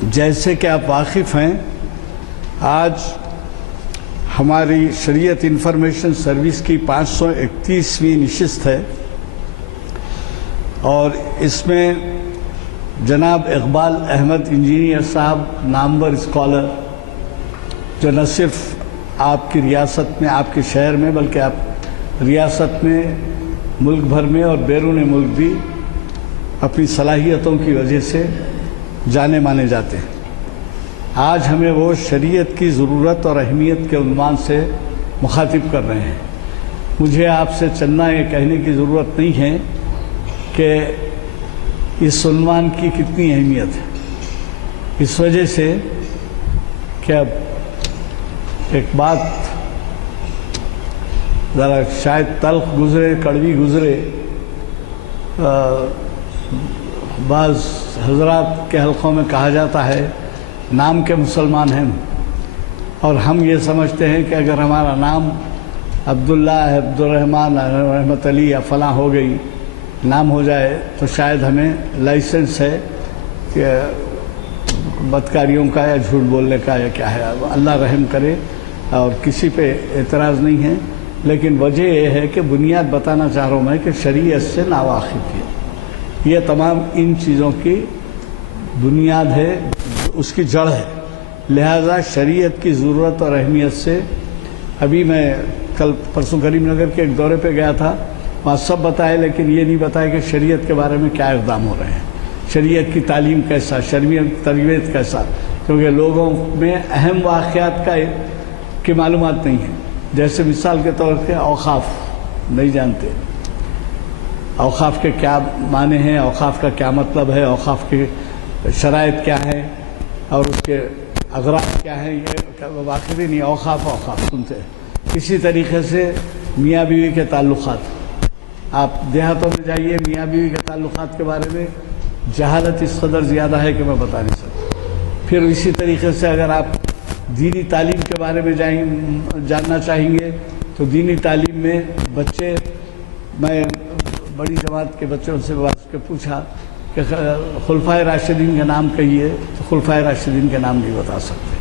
جیسے کہ آپ واقف ہیں، آج ہماری شریعت انفارمیشن سروس کی 531ویں نشست ہے اور اس میں جناب اقبال احمد انجینئر صاحب نامور اسکالر، جو نہ صرف آپ کی ریاست میں، آپ کے شہر میں، بلکہ آپ ریاست میں، ملک بھر میں اور بیرون ملک بھی اپنی صلاحیتوں کی وجہ سے جانے مانے جاتے ہیں، آج ہمیں وہ شریعت کی ضرورت اور اہمیت کے عنوان سے مخاطب کر رہے ہیں۔ مجھے آپ سے چندنا یہ کہنے کی ضرورت نہیں ہے کہ اس عنوان کی کتنی اہمیت ہے، اس وجہ سے کہ اب ایک بات ذرا شاید تلخ گزرے، کڑوی گزرے، بعض حضرات کے حلقوں میں کہا جاتا ہے نام کے مسلمان ہیں، اور ہم یہ سمجھتے ہیں کہ اگر ہمارا نام عبداللہ، عبدالرحمن، رحمت علی یا فلاں ہو گئی، نام ہو جائے تو شاید ہمیں لائسنس ہے کہ بدکاریوں کا یا جھوٹ بولنے کا یا کیا ہے۔ اللہ رحم کرے، اور کسی پہ اعتراض نہیں ہے، لیکن وجہ یہ ہے کہ بنیاد بتانا چاہ رہا ہوں میں کہ شریعت سے ناواقفی ہے، یہ تمام ان چیزوں کی بنیاد ہے، اس کی جڑ ہے۔ لہذا شریعت کی ضرورت اور اہمیت سے، ابھی میں کل پرسوں کریم نگر کے ایک دورے پہ گیا تھا، وہاں سب بتائے لیکن یہ نہیں بتایا کہ شریعت کے بارے میں کیا اقدام ہو رہے ہیں، شریعت کی تعلیم کیسا، شریعت تربیت کیسا، کیونکہ لوگوں میں اہم واقعات کی معلومات نہیں ہے۔ جیسے مثال کے طور پہ اوقاف نہیں جانتے، اوقاف کے کیا معنی ہیں، اوقاف کا کیا مطلب ہے، اوقاف کی شرائط کیا ہے اور اس کے اغراض کیا ہیں، یہ واقف ہی نہیں، اوقاف سنتے ہیں۔ اسی طریقے سے میاں بیوی کے تعلقات، آپ دیہاتوں میں جائیے، میاں بیوی کے تعلقات کے بارے میں جہالت اس قدر زیادہ ہے کہ میں بتا نہیں سکتا۔ پھر اسی طریقے سے اگر آپ دینی تعلیم کے بارے میں جاننا چاہیں گے تو دینی تعلیم میں بچے، میں بڑی جماعت کے بچوں سے بات کے پوچھا کہ خلفائے راشدین کے نام کہیے، تو خلفائے راشدین کے نام نہیں بتا سکتے۔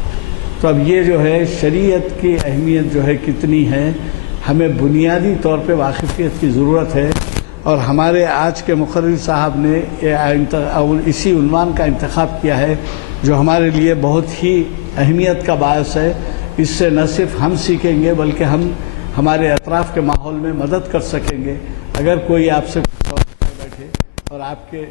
تو اب یہ جو ہے شریعت کی اہمیت جو ہے کتنی ہے، ہمیں بنیادی طور پہ واقفیت کی ضرورت ہے، اور ہمارے آج کے مقرر صاحب نے اسی عنوان کا انتخاب کیا ہے جو ہمارے لیے بہت ہی اہمیت کا باعث ہے۔ اس سے نہ صرف ہم سیکھیں گے بلکہ ہم ہمارے اطراف کے ماحول میں مدد کر سکیں گے۔ اگر کوئی آپ سے سوال بیٹھے اور آپ کے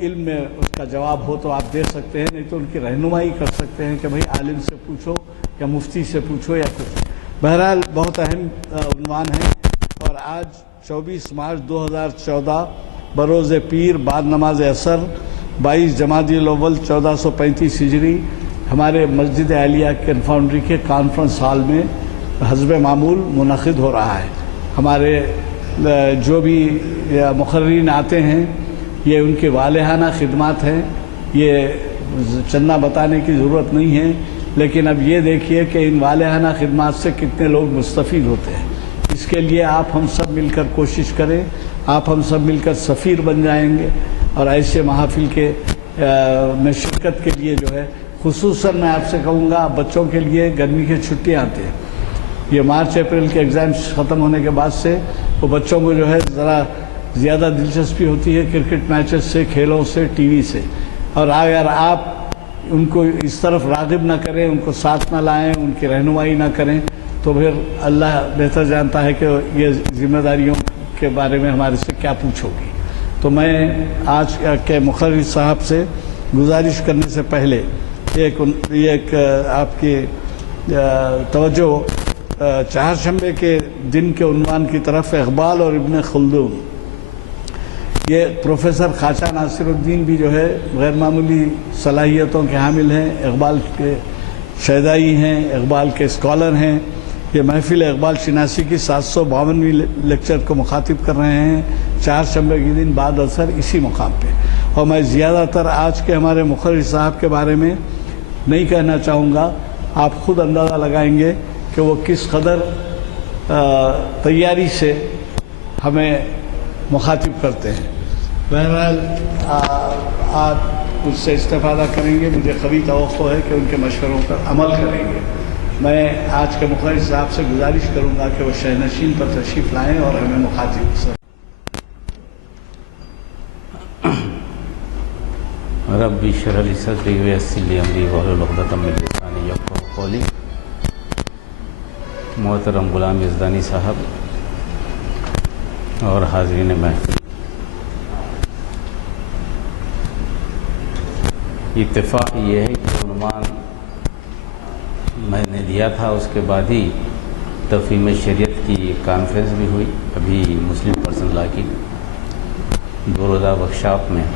علم میں اس کا جواب ہو تو آپ دے سکتے ہیں، نہیں تو ان کی رہنمائی کر سکتے ہیں کہ بھئی عالم سے پوچھو یا مفتی سے پوچھو یا کچھ۔ بہرحال بہت اہم عنوان ہے، اور آج 24 مارچ 2014 بروز پیر بعد نماز عصر 22 جمادی الاول 1435 ہجری ہمارے مسجد عالیہ کنفاؤنڈری کے کانفرنس ہال میں حسب معمول منعقد ہو رہا ہے۔ ہمارے جو بھی مقررین آتے ہیں یہ ان کے والہانہ خدمات ہیں، یہ چندہ بتانے کی ضرورت نہیں ہے، لیکن اب یہ دیکھیے کہ ان والہانہ خدمات سے کتنے لوگ مستفید ہوتے ہیں۔ اس کے لیے آپ ہم سب مل کر کوشش کریں، آپ ہم سب مل کر سفیر بن جائیں گے، اور ایسے محافل کے میں شرکت کے لیے جو ہے، خصوصاً میں آپ سے کہوں گا بچوں کے لیے گرمی کی چھٹیاں آتی ہیں، یہ مارچ اپریل کے ایگزامز ختم ہونے کے بعد سے وہ بچوں کو جو ہے ذرا زیادہ دلچسپی ہوتی ہے کرکٹ میچز سے، کھیلوں سے، ٹی وی سے، اور اگر آپ ان کو اس طرف راغب نہ کریں، ان کو ساتھ نہ لائیں، ان کی رہنمائی نہ کریں، تو پھر اللہ بہتر جانتا ہے کہ یہ ذمہ داریوں کے بارے میں ہمارے سے کیا پوچھو گی۔ تو میں آج کے مقرر صاحب سے گزارش کرنے سے پہلے ایک آپ کی توجہ چہارشنبے کے دن کے عنوان کی طرف، اقبال اور ابن خلدون۔ یہ پروفیسر خواجہ ناصر الدین بھی جو ہے غیر معمولی صلاحیتوں کے حامل ہیں، اقبال کے شیدائی ہیں، اقبال کے اسکالر ہیں۔ یہ محفل اقبال شناسی کی 752ویں لیکچر کو مخاطب کر رہے ہیں چہارشنبے کے دن بعد اثر اسی مقام پہ، اور میں زیادہ تر آج کے ہمارے مقرر صاحب کے بارے میں نہیں کہنا چاہوں گا، آپ خود اندازہ لگائیں گے کہ وہ کس قدر تیاری سے ہمیں مخاطب کرتے ہیں۔ بہرحال اس سے استفادہ کریں گے. مجھے قوی توقع ہے کہ ان کے مشوروں پر عمل کریں گے. میں آج کے مخرج صاحب سے گزارش کروں گا کہ وہ شہنشین پر تشریف لائیں اور ہمیں مخاطب کریں. ربی اشرح لی صدری ویسر لی امری واحلل عقدۃ من لسانی یفقہوا قولی. محترم غلام یزدانی صاحب اور حاضرین محفل، اتفاق یہ ہے کہ عنوان میں نے دیا تھا، اس کے بعد ہی تفہیم شریعت کی کانفرنس بھی ہوئی ابھی مسلم پرسنل لا کی 2 روزہ ورکشاپ میں.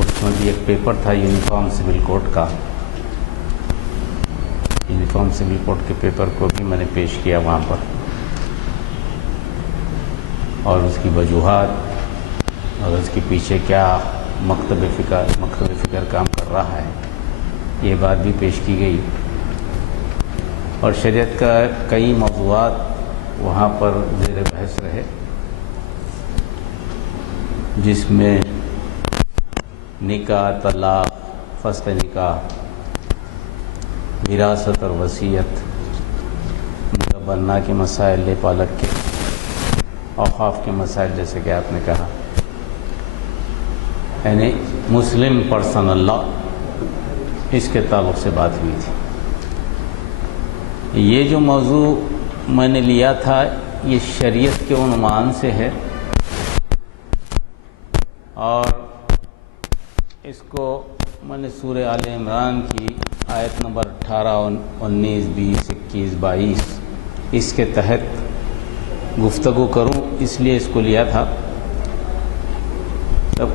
اس میں بھی ایک پیپر تھا یونیفارم سول کوڈ کا. یونیفارم سول کوڈ کے پیپر کو بھی میں نے پیش کیا وہاں پر، اور اس کی وجوہات اور اس کے پیچھے کیا مکتب فکر کام کر رہا ہے، یہ بات بھی پیش کی گئی. اور شریعت کا کئی موضوعات وہاں پر زیر بحث رہے، جس میں نکاح، طلاق، فسخ نکاح، وراثت اور وصیت، متبنہ کے مسائل، لے پالک کے، اوقاف کے مسائل جیسے کہ آپ نے کہا، یعنی مسلم پرسنل لا، اس کے تعلق سے بات ہوئی تھی. یہ جو موضوع میں نے لیا تھا یہ شریعت کے عنوان سے ہے، اور اس کو میں نے سورہ آل عمران کی آیت نمبر 18، 19، 20، 21، 22 اس کے تحت گفتگو کروں اس لیے اس کو لیا تھا. تب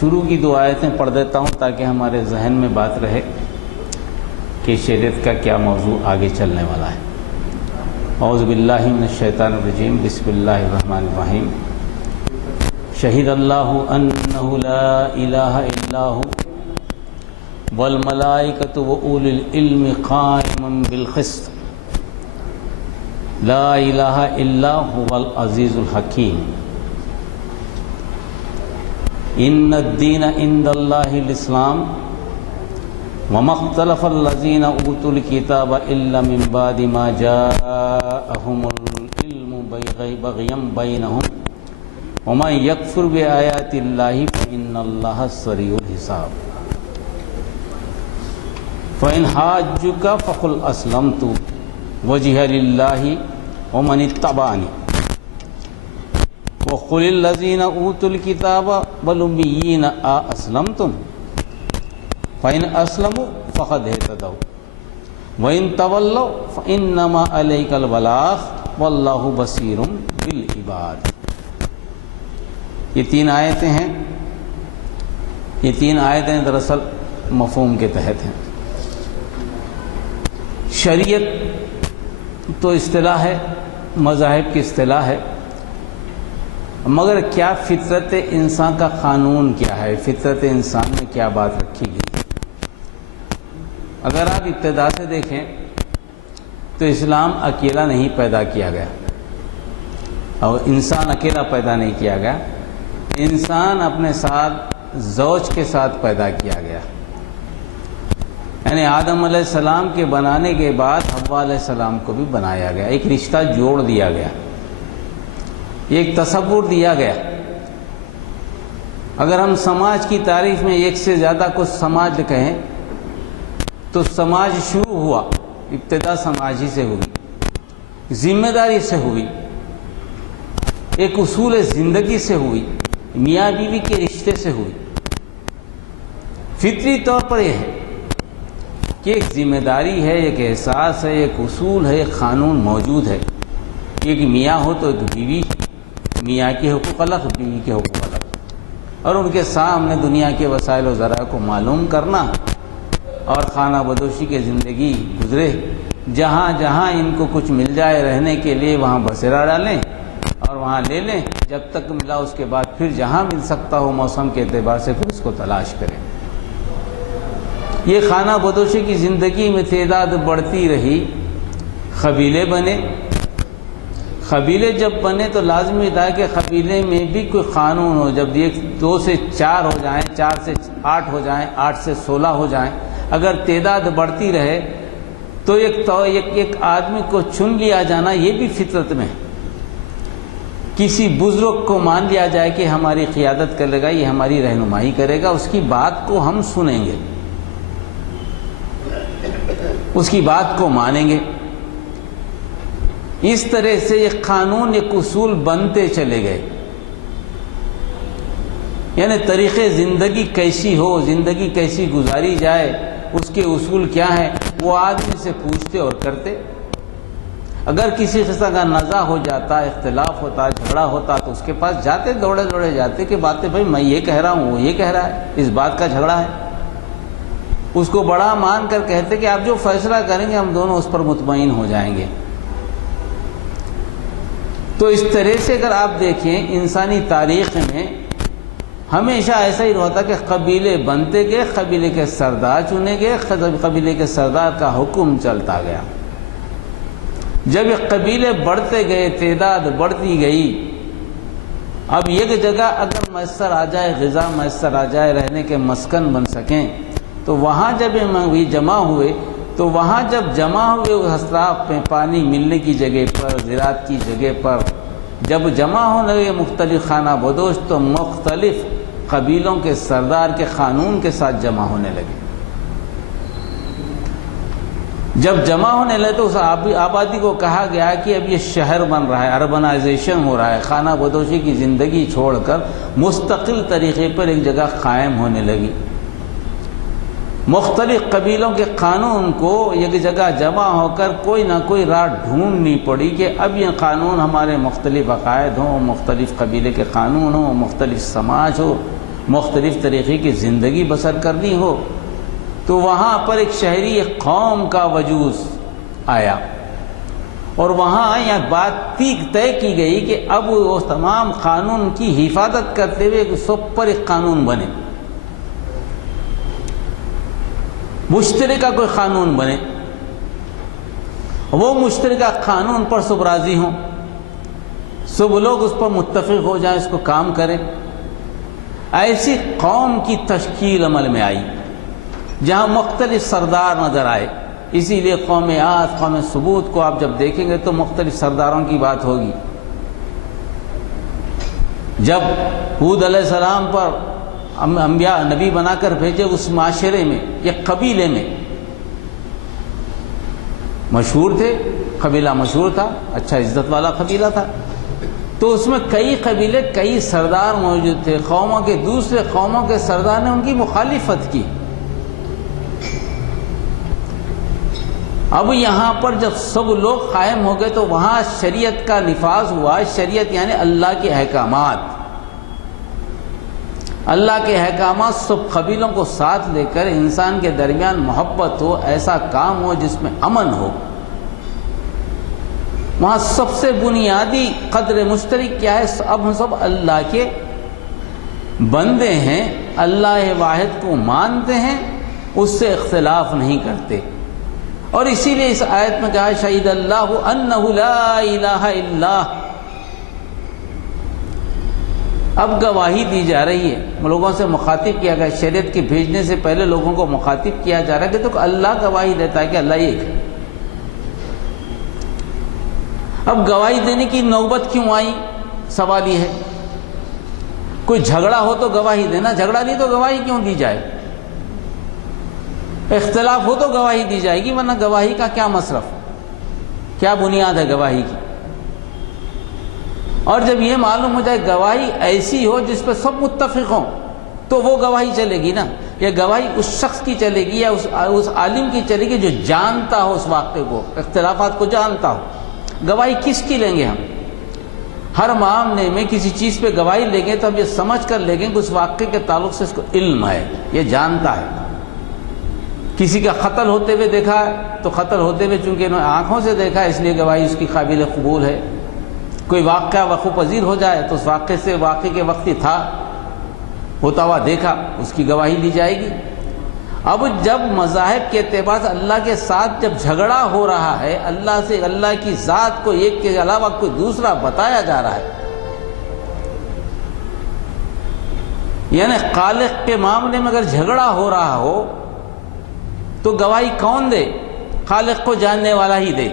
شروع کی 2 آیتیں پڑھ دیتا ہوں تاکہ ہمارے ذہن میں بات رہے کہ شریعت کا کیا موضوع آگے چلنے والا ہے. اعوذ باللہ من الشیطان الرجیم، بسم اللہ الرحمن الرحیم. شہد اللہ انہ لا الہ الا ہو والملائکۃ واولی العلم قائما بالقسط لا الہ الا هو العزیز الحکیم. ان الدین عند اللہ الاسلام وما اختلف الذین اوتوا الکتاب الا من بعد ما جاءهم العلم بغیا بینہم ومن یکفر بآیات اللہ فإن اللہ سریع الحساب. فإن حاجوک فقل اسلمت وجهي لله ومن اتبعني وقل الذين اوتوا الكتاب والأميين أأسلمتم فإن اسلموا فقد اهتدوا وإن تولوا فإنما عليك البلاغ والله بصير بالعباد. یہ 3 آیتیں ہیں. یہ 3 آیتیں دراصل مفہوم کے تحت ہیں. شریعت تو اصطلاح ہے، مذاہب کی اصطلاح ہے، مگر کیا فطرت انسان کا قانون کیا ہے، فطرت انسان میں کیا بات رکھی گئی. اگر آپ ابتدا سے دیکھیں تو اسلام اکیلا نہیں پیدا کیا گیا، اور انسان اکیلا پیدا نہیں کیا گیا. انسان اپنے ساتھ زوج کے ساتھ پیدا کیا گیا، یعنی آدم علیہ السلام کے بنانے کے بعد حوا علیہ السلام کو بھی بنایا گیا. ایک رشتہ جوڑ دیا گیا، ایک تصور دیا گیا. اگر ہم سماج کی تعریف میں ایک سے زیادہ کچھ سماج کہیں تو سماج شروع ہوا، ابتدا سماجی سے ہوئی، ذمہ داری سے ہوئی، ایک اصول زندگی سے ہوئی، میاں بیوی کے رشتے سے ہوئی. فطری طور پر یہ ہے کہ ایک ذمہ داری ہے، ایک احساس ہے، ایک اصول ہے، ایک قانون موجود ہے. ایک میاں ہو تو ایک بیوی، میاں کے حقوق الگ، بیوی کے حقوق الگ، اور ان کے سامنے دنیا کے وسائل و ذرائع کو معلوم کرنا اور خانہ بدوشی کی زندگی گزرے. جہاں جہاں ان کو کچھ مل جائے رہنے کے لیے وہاں بسیرا ڈالیں اور وہاں لے لیں. جب تک ملا اس کے بعد پھر جہاں مل سکتا ہو موسم کے اعتبار سے پھر اس کو تلاش کریں. یہ خانہ بدوشی کی زندگی میں تعداد بڑھتی رہی، قبیلے بنے، قبیلے جب بنے تو لازمی تھا کہ قبیلے میں بھی کوئی قانون ہو. جب 2 سے 4 ہو جائیں، 4 سے 8 ہو جائیں، 8 سے 16 ہو جائیں، اگر تعداد بڑھتی رہے تو ایک آدمی کو چن لیا جانا یہ بھی فطرت میں. کسی بزرگ کو مان لیا جائے کہ ہماری قیادت کرے گا، یہ ہماری رہنمائی کرے گا، اس کی بات کو ہم سنیں گے، اس کی بات کو مانیں گے. اس طرح سے ایک قانون، ایک اصول بنتے چلے گئے. یعنی طریقے زندگی کیسی ہو، زندگی کیسی گزاری جائے، اس کے اصول کیا ہیں، وہ آدمی سے پوچھتے اور کرتے. اگر کسی قسم کا نزاع ہو جاتا، اختلاف ہوتا، جھگڑا ہوتا تو اس کے پاس جاتے، دوڑے دوڑے جاتے کہ باتیں بھائی میں یہ کہہ رہا ہوں، وہ یہ کہہ رہا ہے، اس بات کا جھگڑا ہے. اس کو بڑا مان کر کہتے کہ آپ جو فیصلہ کریں گے ہم دونوں اس پر مطمئن ہو جائیں گے. تو اس طرح سے اگر آپ دیکھیں انسانی تاریخ میں ہمیشہ ایسا ہی ہوتا کہ قبیلے بنتے گئے، قبیلے کے سردار چنے گئے، قبیلے کے سردار کا حکم چلتا گیا. جب یہ قبیلے بڑھتے گئے، تعداد بڑھتی گئی، اب ایک جگہ اگر میسر آ جائے، غذا میسر آ جائے، رہنے کے مسکن بن سکیں، تو وہاں جب یہ جمع ہوئے تو وہاں جب جمع ہوئے اس اطراف میں پانی ملنے کی جگہ پر، زراعت کی جگہ پر جب جمع ہونے لگے مختلف خانہ بدوش، تو مختلف قبیلوں کے سردار کے قانون کے ساتھ جمع ہونے لگے. جب جمع ہونے لگے تو اس آبادی کو کہا گیا کہ اب یہ شہر بن رہا ہے، اربنائزیشن ہو رہا ہے، خانہ بدوشی کی زندگی چھوڑ کر مستقل طریقے پر ایک جگہ قائم ہونے لگی. مختلف قبیلوں کے قانون کو ایک جگہ جمع ہو کر کوئی نہ کوئی راہ ڈھونڈنی پڑی کہ اب یہ قانون ہمارے مختلف عقائد ہوں، مختلف قبیلے کے قانون ہوں، مختلف سماج ہو، مختلف طریقے کی زندگی بسر کرنی ہو. تو وہاں پر ایک شہری، ایک قوم کا وجود آیا، اور وہاں یہ بات طے کی گئی کہ اب وہ تمام قانون کی حفاظت کرتے ہوئے سب پر ایک قانون بنے، مشترکہ کوئی قانون بنے. وہ مشترکہ قانون پر سب راضی ہوں، سب لوگ اس پر متفق ہو جائیں، اس کو کام کریں. ایسی قوم کی تشکیل عمل میں آئی جہاں مختلف سردار نظر آئے. اسی لیے قوم عاد، قوم ثبوت کو آپ جب دیکھیں گے تو مختلف سرداروں کی بات ہوگی. جب ہود علیہ السلام پر انبیاء نبی بنا کر بھیجے، اس معاشرے میں، ایک قبیلے میں مشہور تھے، قبیلہ مشہور تھا، اچھا عزت والا قبیلہ تھا، تو اس میں کئی قبیلے، کئی سردار موجود تھے. قوموں کے، دوسرے قوموں کے سردار نے ان کی مخالفت کی. اب یہاں پر جب سب لوگ قائم ہو گئے تو وہاں شریعت کا نفاذ ہوا. شریعت یعنی اللہ کے احکامات، اللہ کے احکامات سب قبیلوں کو ساتھ لے کر انسان کے درمیان محبت ہو، ایسا کام ہو جس میں امن ہو. وہاں سب سے بنیادی قدر مشترک کیا ہے؟ اب ہم سب اللہ کے بندے ہیں، اللہ واحد کو مانتے ہیں، اس سے اختلاف نہیں کرتے. اور اسی لیے اس آیت میں کہا شہید اللہ انہ لا الہ الا. اب گواہی دی جا رہی ہے، لوگوں سے مخاطب کیا گیا. شریعت کے بھیجنے سے پہلے لوگوں کو مخاطب کیا جا رہا ہے کہ تو اللہ گواہی دیتا ہے کہ اللہ ایک ہے. اب گواہی دینے کی نوبت کیوں آئی؟ سوال یہ ہے. کوئی جھگڑا ہو تو گواہی دینا، جھگڑا نہیں تو گواہی کیوں دی جائے؟ اختلاف ہو تو گواہی دی جائے گی، ورنہ گواہی کا کیا مصرف، کیا بنیاد ہے گواہی کی؟ اور جب یہ معلوم ہو جائے گواہی ایسی ہو جس پہ سب متفق ہوں تو وہ گواہی چلے گی نا. یہ گواہی اس شخص کی چلے گی یا اس عالم کی چلے گی جو جانتا ہو اس واقعے کو، اختلافات کو جانتا ہو. گواہی کس کی لیں گے ہم؟ ہر معاملے میں کسی چیز پہ گواہی لیں گے تو ہم یہ سمجھ کر لیں گے کہ اس واقعے کے تعلق سے اس کو علم ہے، یہ جانتا ہے. کسی کا قتل ہوتے ہوئے دیکھا ہے تو قتل ہوتے ہوئے چونکہ انہوں نے آنکھوں سے دیکھا ہے اس لیے گواہی اس کی قابل قبول ہے. کوئی واقعہ وقوع پذیر ہو جائے تو اس واقعے سے، واقعے کے وقت ہی تھا، ہوتا ہوا دیکھا، اس کی گواہی دی جائے گی. اب جب مذاہب کے اعتبار سے اللہ کے ساتھ جب جھگڑا ہو رہا ہے، اللہ سے اللہ کی ذات کو ایک کے علاوہ کوئی دوسرا بتایا جا رہا ہے، یعنی خالق کے معاملے میں اگر جھگڑا ہو رہا ہو تو گواہی کون دے؟ خالق کو جاننے والا ہی دے۔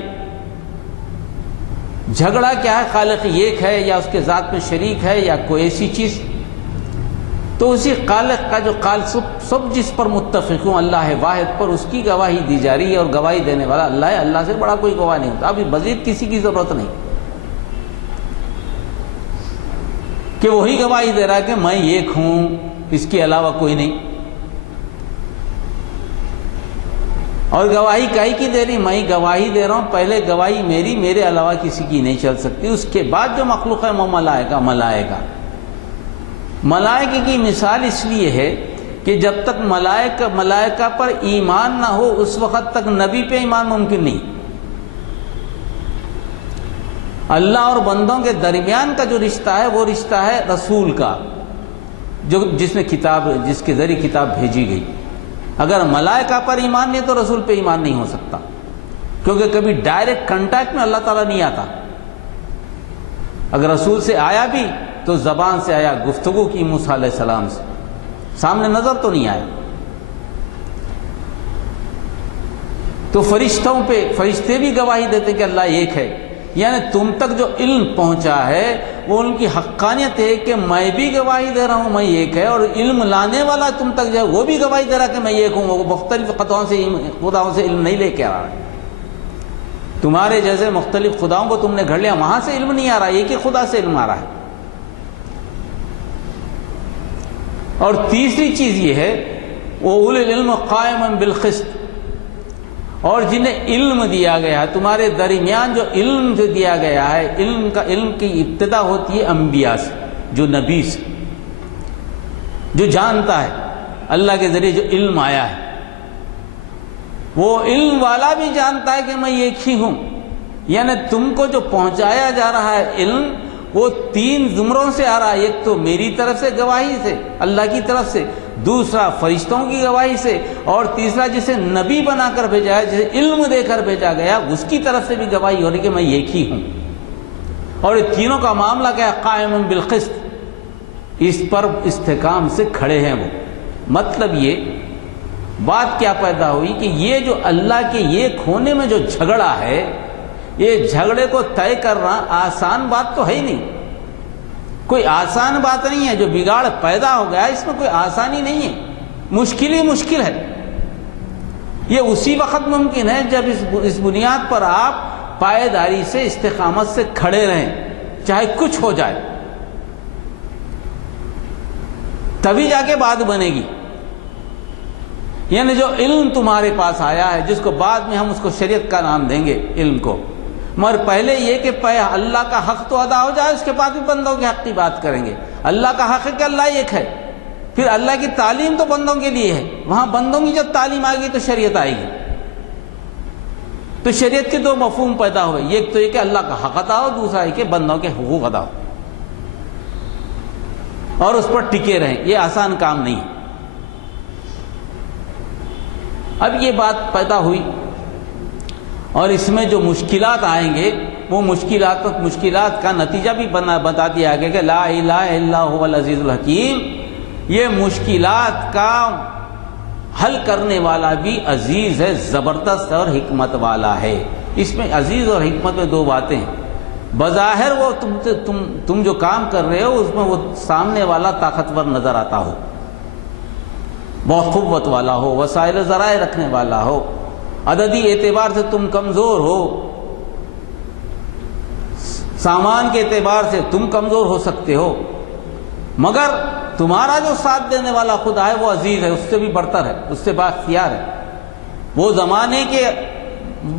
جھگڑا کیا ہے؟ خالق ایک ہے یا اس کے ذات میں شریک ہے یا کوئی ایسی چیز، تو اسی خالق کا جو سب جس پر متفق ہوں اللہ ہے واحد پر، اس کی گواہی دی جا رہی ہے، اور گواہی دینے والا اللہ ہے، اللہ سے بڑا کوئی گواہ نہیں ہوتا۔ ابھی مزید کسی کی ضرورت نہیں کہ وہی گواہی دے رہا ہے کہ میں ایک ہوں، اس کے علاوہ کوئی نہیں۔ اور گواہی کائی کی دے رہی؟ میں گواہی دے رہا ہوں، پہلے گواہی میری، میرے علاوہ کسی کی نہیں چل سکتی، اس کے بعد جو مخلوق ہے وہ ملائکہ۔ ملائکہ کی مثال اس لیے ہے کہ جب تک ملائکہ پر ایمان نہ ہو اس وقت تک نبی پہ ایمان ممکن نہیں۔ اللہ اور بندوں کے درمیان کا جو رشتہ ہے وہ رشتہ ہے رسول کا، جس کے ذریعے کتاب بھیجی گئی۔ اگر ملائکہ پر ایمان نہیں تو رسول پہ ایمان نہیں ہو سکتا، کیونکہ کبھی ڈائریکٹ کنٹیکٹ میں اللہ تعالیٰ نہیں آتا۔ اگر رسول سے آیا بھی تو زبان سے آیا، گفتگو کی موسیٰ علیہ السلام سے، سامنے نظر تو نہیں آیا۔ تو فرشتے بھی گواہی دیتے کہ اللہ ایک ہے، یعنی تم تک جو علم پہنچا ہے وہ ان کی حقانیت ہے کہ میں بھی گواہی دے رہا ہوں میں ایک ہے، اور علم لانے والا تم تک جو ہے وہ بھی گواہی دے رہا کہ میں ایک ہوں، وہ مختلف خداؤں سے علم نہیں لے کے آ رہا ہے۔ تمہارے جیسے مختلف خداؤں کو تم نے گھڑ لیا، وہاں سے علم نہیں آ رہا، ایک ہی خدا سے علم آ رہا ہے۔ اور تیسری چیز یہ ہے وَأُولِي الْعِلْمِ قَائِمًا بِالْقِسْطِ، اور جنہیں علم دیا گیا ہے، تمہارے درمیان جو علم جو دیا گیا ہے، علم کی ابتدا ہوتی ہے انبیاء سے، جو نبی سے، جو جانتا ہے اللہ کے ذریعے جو علم آیا ہے، وہ علم والا بھی جانتا ہے کہ میں ایک ہی ہوں۔ یعنی تم کو جو پہنچایا جا رہا ہے علم وہ 3 زمروں سے آ رہا ہے، ایک تو میری طرف سے گواہی سے، اللہ کی طرف سے، دوسرا فرشتوں کی گواہی سے، اور تیسرا جسے نبی بنا کر بھیجا ہے، جسے علم دے کر بھیجا گیا، اس کی طرف سے بھی گواہی ہو رہی کہ میں ایک ہی ہوں۔ اور یہ تینوں کا معاملہ کیا ہے؟ قائم بالقسط، اس پر استحکام سے کھڑے ہیں وہ۔ مطلب یہ بات کیا پیدا ہوئی کہ یہ جو اللہ کے ایک ہونے میں جو جھگڑا ہے، یہ جھگڑے کو طے کرنا آسان بات تو ہے ہی نہیں، کوئی آسان بات نہیں ہے۔ جو بگاڑ پیدا ہو گیا اس میں کوئی آسانی نہیں ہے، مشکل ہی مشکل ہے۔ یہ اسی وقت ممکن ہے جب اس بنیاد پر آپ پائیداری سے، استقامت سے کھڑے رہیں، چاہے کچھ ہو جائے، تبھی جا کے بات بنے گی۔ یعنی جو علم تمہارے پاس آیا ہے، جس کو بعد میں ہم اس کو شریعت کا نام دیں گے علم کو، مگر پہلے یہ کہ اللہ کا حق تو ادا ہو جائے، اس کے بعد بھی بندوں کے حق کی بات کریں گے۔ اللہ کا حق ہے کہ اللہ ایک ہے، پھر اللہ کی تعلیم تو بندوں کے لیے ہے، وہاں بندوں کی جب تعلیم آئے گی تو شریعت آئے گی۔ تو شریعت کے 2 مفہوم پیدا ہوئے، ایک تو یہ کہ اللہ کا حق ادا ہو، دوسرا یہ کہ بندوں کے حقوق ادا ہو، اور اس پر ٹکے رہیں۔ یہ آسان کام نہیں ہے۔ اب یہ بات پیدا ہوئی، اور اس میں جو مشکلات آئیں گے وہ مشکلات کا نتیجہ بھی بتا دیا گیا کہ لا الہ الا هو العزیز الحکیم، یہ مشکلات کا حل کرنے والا بھی عزیز ہے، زبردست اور حکمت والا ہے۔ اس میں عزیز اور حکمت میں 2 باتیں ہیں۔ بظاہر وہ تم جو کام کر رہے ہو اس میں وہ سامنے والا طاقتور نظر آتا ہو، بہت قوت والا ہو، وسائل ذرائع رکھنے والا ہو، عددی اعتبار سے تم کمزور ہو، سامان کے اعتبار سے تم کمزور ہو سکتے ہو، مگر تمہارا جو ساتھ دینے والا خدا ہے وہ عزیز ہے، اس سے بھی برتر ہے، اس سے بااختیار ہے۔ وہ زمانے کے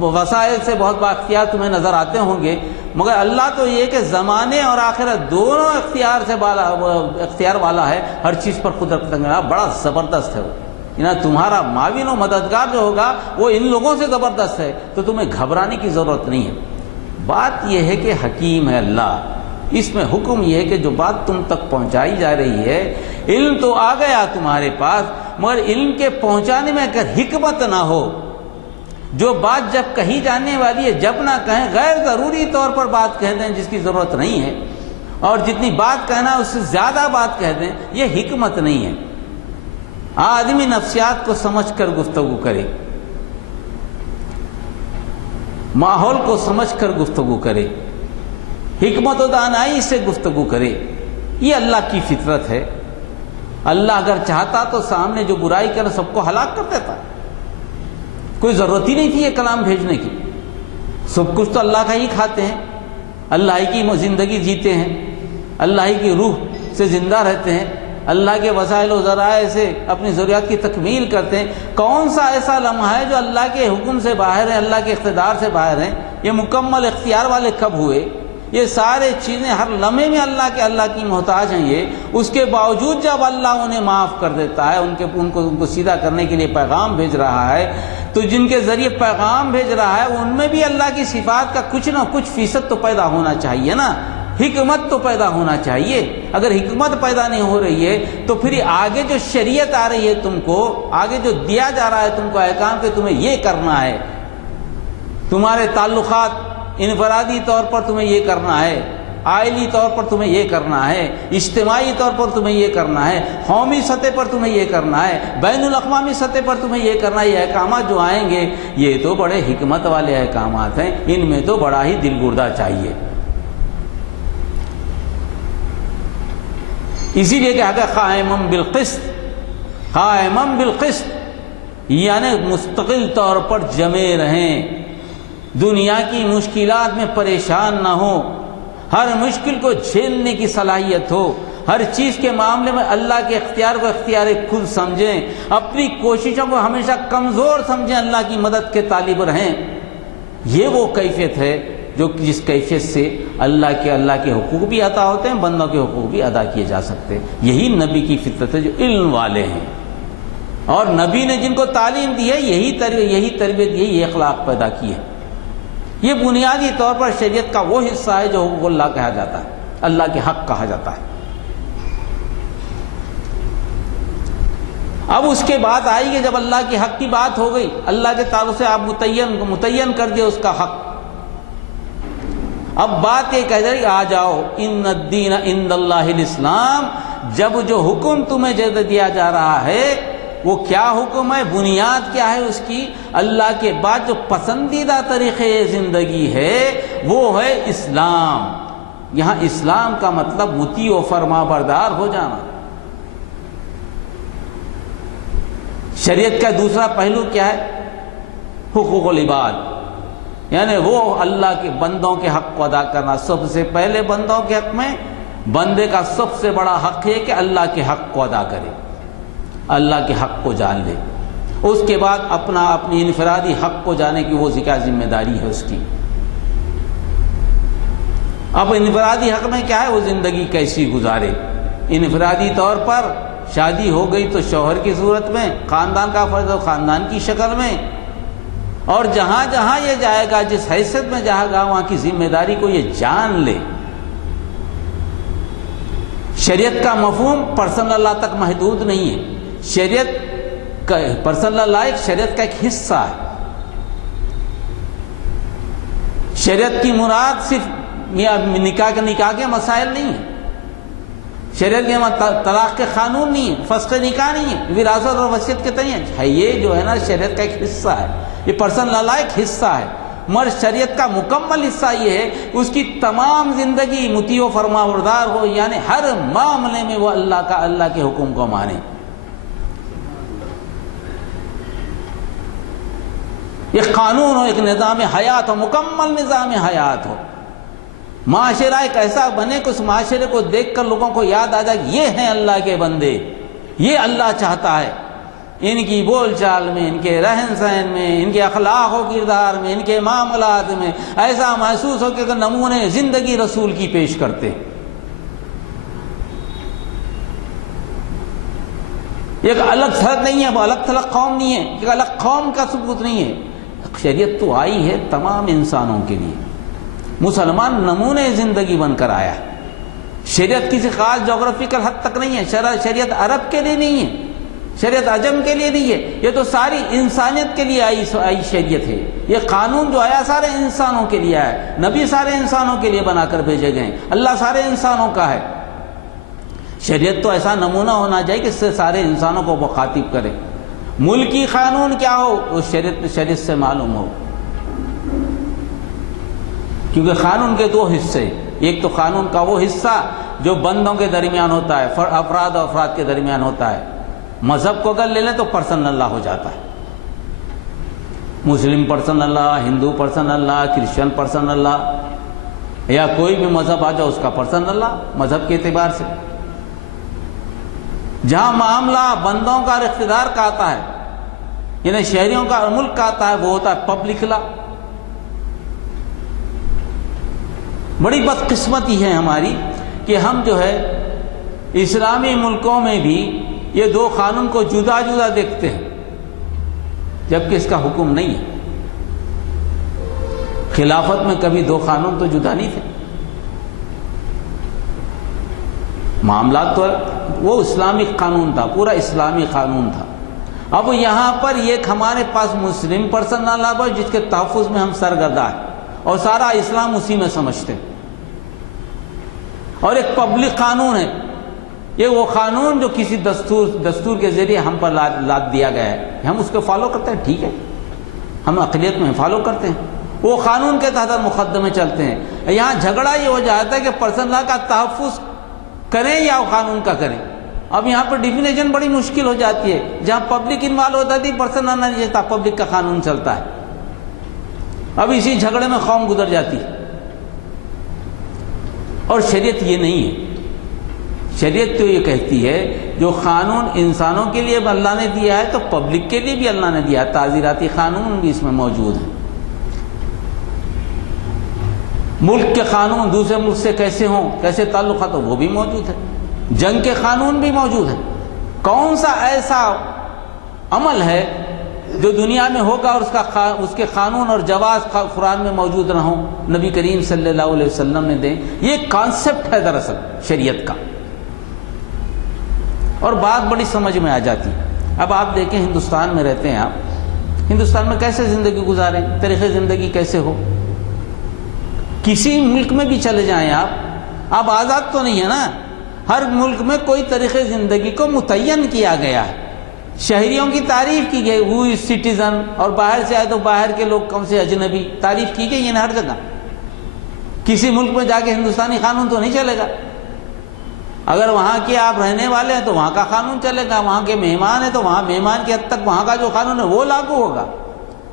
وسائل سے بہت بااختیار تمہیں نظر آتے ہوں گے، مگر اللہ تو یہ کہ زمانے اور آخرت دونوں اختیار والا ہے، ہر چیز پر قدرت رکھنے والا، بڑا زبردست ہے وہ۔ یعنی تمہارا معاون و مددگار جو ہوگا وہ ان لوگوں سے زبردست ہے، تو تمہیں گھبرانے کی ضرورت نہیں ہے۔ بات یہ ہے کہ حکیم ہے اللہ، اس میں حکم یہ ہے کہ جو بات تم تک پہنچائی جا رہی ہے، علم تو آ گیا تمہارے پاس، مگر علم کے پہنچانے میں اگر حکمت نہ ہو، جو بات جب کہی جانے والی ہے جب نہ کہیں، غیر ضروری طور پر بات کہہ دیں جس کی ضرورت نہیں ہے، اور جتنی بات کہنا ہے اس سے زیادہ بات کہہ دیں، یہ حکمت نہیں ہے۔ آدمی نفسیات کو سمجھ کر گفتگو کرے، ماحول کو سمجھ کر گفتگو کرے، حکمت و دانائی سے گفتگو کرے، یہ اللہ کی فطرت ہے۔ اللہ اگر چاہتا تو سامنے جو برائی کرے سب کو ہلاک کر دیتا، کوئی ضرورت ہی نہیں تھی یہ کلام بھیجنے کی۔ سب کچھ تو اللہ کا ہی کھاتے ہیں، اللہ ہی کی زندگی جیتے ہیں، اللہ ہی کی روح سے زندہ رہتے ہیں، اللہ کے وسائل و ذرائع سے اپنی ضروریات کی تکمیل کرتے ہیں۔ کون سا ایسا لمحہ ہے جو اللہ کے حکم سے باہر ہے، اللہ کے اقتدار سے باہر ہیں؟ یہ مکمل اختیار والے کب ہوئے؟ یہ سارے چیزیں ہر لمحے میں اللہ کی محتاج ہیں یہ۔ اس کے باوجود جب اللہ انہیں معاف کر دیتا ہے، ان کو سیدھا کرنے کے لیے پیغام بھیج رہا ہے، تو جن کے ذریعے پیغام بھیج رہا ہے ان میں بھی اللہ کی صفات کا کچھ نہ کچھ فیصد تو پیدا ہونا چاہیے نا، حکمت تو پیدا ہونا چاہیے۔ اگر حکمت پیدا نہیں ہو رہی ہے تو پھر آگے جو شریعت آ رہی ہے تم کو، آگے جو دیا جا رہا ہے تم کو احکام کہ تمہیں یہ کرنا ہے، تمہارے تعلقات انفرادی طور پر تمہیں یہ کرنا ہے، عائلی طور پر تمہیں یہ کرنا ہے، اجتماعی طور پر تمہیں یہ کرنا ہے، قومی سطح پر تمہیں یہ کرنا ہے، بین الاقوامی سطح پر تمہیں یہ کرنا ہے، یہ احکامات جو آئیں گے یہ تو بڑے حکمت والے احکامات ہیں، ان میں تو بڑا ہی دل گردہ چاہیے۔ اسی لیے کہا گیا قائمًا بالقسط، قائمًا بالقسط، یعنی مستقل طور پر جمے رہیں، دنیا کی مشکلات میں پریشان نہ ہو، ہر مشکل کو جھیلنے کی صلاحیت ہو، ہر چیز کے معاملے میں اللہ کے اختیار کو اختیار خود سمجھیں، اپنی کوششوں کو ہمیشہ کمزور سمجھیں، اللہ کی مدد کے طالب رہیں۔ یہ وہ کیفیت ہے جس کیفیت سے اللہ کے حقوق بھی عطا ہوتے ہیں، بندوں کے حقوق بھی ادا کیے جا سکتے ہیں۔ یہی نبی کی فطرت ہے جو علم والے ہیں، اور نبی نے جن کو تعلیم دی ہے یہی تربیت یہی اخلاق پیدا کی ہے۔ یہ بنیادی طور پر شریعت کا وہ حصہ ہے جو حقوق اللہ کہا جاتا ہے، اللہ کے حق کہا جاتا ہے۔ اب اس کے بعد آئی کہ جب اللہ کے حق کی بات ہو گئی، اللہ کے تعلق سے آپ متعین کر دیا اس کا حق، اب بات یہ کہہ رہی آ جاؤ ان الدین عند اللہ الاسلام، جب جو حکم تمہیں دیا جا رہا ہے وہ کیا حکم ہے، بنیاد کیا ہے اس کی؟ اللہ کے بعد جو پسندیدہ طریقے زندگی ہے وہ ہے اسلام۔ یہاں اسلام کا مطلب مطیع و فرما بردار ہو جانا۔ شریعت کا دوسرا پہلو کیا ہے؟ حقوق العباد، یعنی وہ اللہ کے بندوں کے حق کو ادا کرنا۔ سب سے پہلے بندوں کے حق میں بندے کا سب سے بڑا حق ہے کہ اللہ کے حق کو ادا کرے، اللہ کے حق کو جان لے۔ اس کے بعد اپنی انفرادی حق کو جانے کی وہ کیا ذمہ داری ہے اس کی۔ اب انفرادی حق میں کیا ہے؟ وہ زندگی کیسی گزارے۔ انفرادی طور پر شادی ہو گئی تو شوہر کی صورت میں، خاندان کا فرض ہو خاندان کی شکل میں، اور جہاں جہاں یہ جائے گا، جس حیثیت میں جائے گا، وہاں کی ذمہ داری کو یہ جان لے۔ شریعت کا مفہوم پرسنل لا تک محدود نہیں ہے۔ شریعت کا پرسنل لا ایک شریعت کا ایک حصہ ہے۔ شریعت کی مراد صرف نکاح کے مسائل نہیں ہے، شریعت کے طلاق کے قانون نہیں ہے، فسخ نکاح نہیں ہے، وراثت اور وصیت کے تئیں ہے۔ یہ جو ہے نا شریعت کا ایک حصہ ہے، یہ پرسنل لا ایک حصہ ہے، مگر شریعت کا مکمل حصہ یہ ہے اس کی تمام زندگی مطیع و فرما بردار ہو، یعنی ہر معاملے میں وہ اللہ کے حکم کو مانے۔ ایک قانون ہو، ایک نظام حیات ہو، مکمل نظام حیات ہو۔ معاشرہ ایک ایسا بنے کہ اس معاشرے کو دیکھ کر لوگوں کو یاد آ جائے یہ ہیں اللہ کے بندے، یہ اللہ چاہتا ہے۔ ان کی بول چال میں، ان کے رہن سہن میں، ان کے اخلاق و کردار میں، ان کے معاملات میں ایسا محسوس ہو کہ نمونے زندگی رسول کی پیش کرتے۔ ایک الگ تھلگ نہیں ہے، وہ الگ تھلگ قوم نہیں ہے، ایک الگ قوم کا ثبوت نہیں ہے۔ شریعت تو آئی ہے تمام انسانوں کے لیے، مسلمان نمونے زندگی بن کر آیا ہے۔ شریعت کسی خاص جغرافیکل حد تک نہیں ہے، شریعت عرب کے لیے نہیں ہے، شریعت عجم کے لیے نہیں ہے، یہ تو ساری انسانیت کے لیے آئی شریعت ہے۔ یہ قانون جو آیا سارے انسانوں کے لیے آیا ہے، نبی سارے انسانوں کے لیے بنا کر بھیجے گئے ہیں، اللہ سارے انسانوں کا ہے۔ شریعت تو ایسا نمونہ ہونا چاہیے کہ اس سے سارے انسانوں کو مخاطب کرے۔ ملکی قانون کیا ہو وہ شریعت سے معلوم ہو، کیونکہ قانون کے دو حصے، ایک تو قانون کا وہ حصہ جو بندوں کے درمیان ہوتا ہے، افراد و افراد کے درمیان ہوتا ہے۔ مذہب کو اگر لے لیں تو پرسنل لا ہو جاتا ہے، مسلم پرسنل لا، ہندو پرسنل لا، کرسچن پرسنل لا، یا کوئی بھی مذہب آ جائے اس کا پرسنل لا مذہب کے اعتبار سے۔ جہاں معاملہ بندوں کا اور اقتدار کا آتا ہے، یعنی شہریوں کا اور ملک کا آتا ہے، وہ ہوتا ہے پبلک لا۔ بڑی بدقسمتی ہے ہماری کہ ہم جو ہے اسلامی ملکوں میں بھی یہ دو قانون کو جدا جدا دیکھتے ہیں، جبکہ اس کا حکم نہیں ہے۔ خلافت میں کبھی دو قانون تو جدا نہیں تھے، معاملات تو وہ اسلامی قانون تھا، پورا اسلامی قانون تھا۔ اب یہاں پر ایک ہمارے پاس مسلم پرسنل لا ہے جس کے تحفظ میں ہم سرگرداں ہیں اور سارا اسلام اسی میں سمجھتے ہیں، اور ایک پبلک قانون ہے، یہ وہ قانون جو کسی دستور کے ذریعے ہم پر لاد دیا گیا ہے، ہم اس کو فالو کرتے ہیں، ٹھیک ہے، ہم اقلیت میں فالو کرتے ہیں، وہ قانون کے تحت مقدمے چلتے ہیں۔ یہاں جھگڑا یہ ہو جاتا ہے کہ پرسنل لا کا تحفظ کریں یا قانون کا کریں۔ اب یہاں پر ڈیفینیشن بڑی مشکل ہو جاتی ہے، جہاں پبلک انوالو ہوتا تھی پرسنل نہیں جیتا، پبلک کا قانون چلتا ہے۔ اب اسی جھگڑے میں قوم گزر جاتی ہے، اور شریعت یہ نہیں ہے۔ شریعت تو یہ کہتی ہے جو قانون انسانوں کے لیے اللہ نے دیا ہے تو پبلک کے لیے بھی اللہ نے دیا ہے، تعزیراتی قانون بھی اس میں موجود ہیں۔ ملک کے قانون دوسرے ملک سے کیسے ہوں، کیسے تعلقات ہوں، وہ بھی موجود ہے۔ جنگ کے قانون بھی موجود ہیں۔ کون سا ایسا عمل ہے جو دنیا میں ہوگا اور اس کے قانون اور جواز قرآن میں موجود نہ ہوں، نبی کریم صلی اللہ علیہ وسلم نے دیں؟ یہ کانسیپٹ ہے دراصل شریعت کا، اور بات بڑی سمجھ میں آ جاتی۔ اب آپ دیکھیں ہندوستان میں رہتے ہیں، آپ ہندوستان میں کیسے زندگی گزاریں، طریقے زندگی کیسے ہو؟ کسی ملک میں بھی چلے جائیں آپ آزاد تو نہیں ہے نا، ہر ملک میں کوئی طریقے زندگی کو متعین کیا گیا ہے، شہریوں کی تعریف کی گئی، وہ سٹیزن، اور باہر سے آئے تو باہر کے لوگ کون سے اجنبی، تعریف کی گئی ہے نا ہر جگہ۔ کسی ملک میں جا کے ہندوستانی قانون تو نہیں چلے گا، اگر وہاں کے آپ رہنے والے ہیں تو وہاں کا قانون چلے گا، وہاں کے مہمان ہیں تو وہاں مہمان کی حد تک وہاں کا جو قانون ہے وہ لاگو ہوگا۔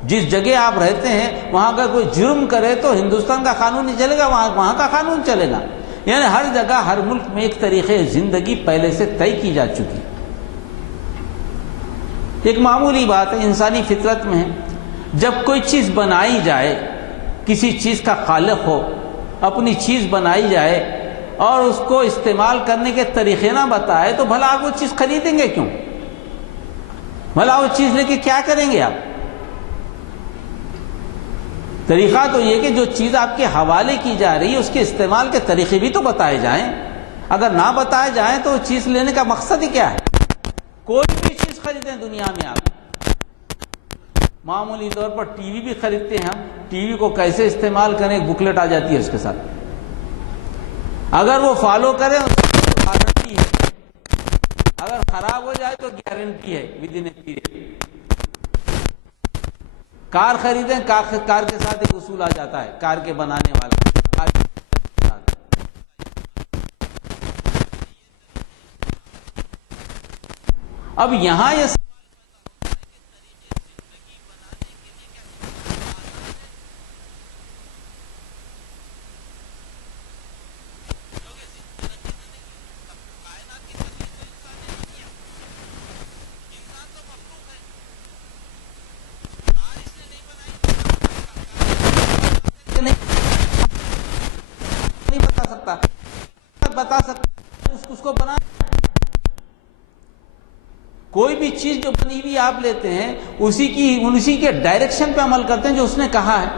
جس جگہ آپ رہتے ہیں وہاں کا کوئی جرم کرے تو ہندوستان کا قانون نہیں چلے گا، وہاں کا قانون چلے گا۔ یعنی ہر جگہ ہر ملک میں ایک طریقے زندگی پہلے سے طے کی جا چکی۔ ایک معمولی بات ہے، انسانی فطرت میں ہے، جب کوئی چیز بنائی جائے، کسی چیز کا خالق ہو، اپنی چیز بنائی جائے اور اس کو استعمال کرنے کے طریقے نہ بتائے تو بھلا آپ وہ چیز خریدیں گے کیوں؟ بھلا وہ چیز لے کے کیا کریں گے آپ؟ طریقہ تو یہ کہ جو چیز آپ کے حوالے کی جا رہی ہے اس کے استعمال کے طریقے بھی تو بتائے جائیں۔ اگر نہ بتائے جائیں تو چیز لینے کا مقصد ہی کیا ہے؟ کوئی بھی چیز خریدیں دنیا میں آپ، معمولی طور پر ٹی وی بھی خریدتے ہیں ہم، ٹی وی کو کیسے استعمال کریں ایک بکلیٹ آ جاتی ہے اس کے ساتھ، اگر وہ فالو کریں اس کی وارنٹی ہے، اگر خراب ہو جائے تو گارنٹی ہے ود ان اے پیریڈ۔ کار خریدیں، کار کے ساتھ ایک اصول آ جاتا ہے، کار کے بنانے والا اب یہاں یہ بتا سکتا اس کو بنا، کوئی بھی چیز جو بنی ہوئی آپ لیتے ہیں اسی کے ڈائریکشن پہ عمل کرتے ہیں جو اس نے کہا ہے،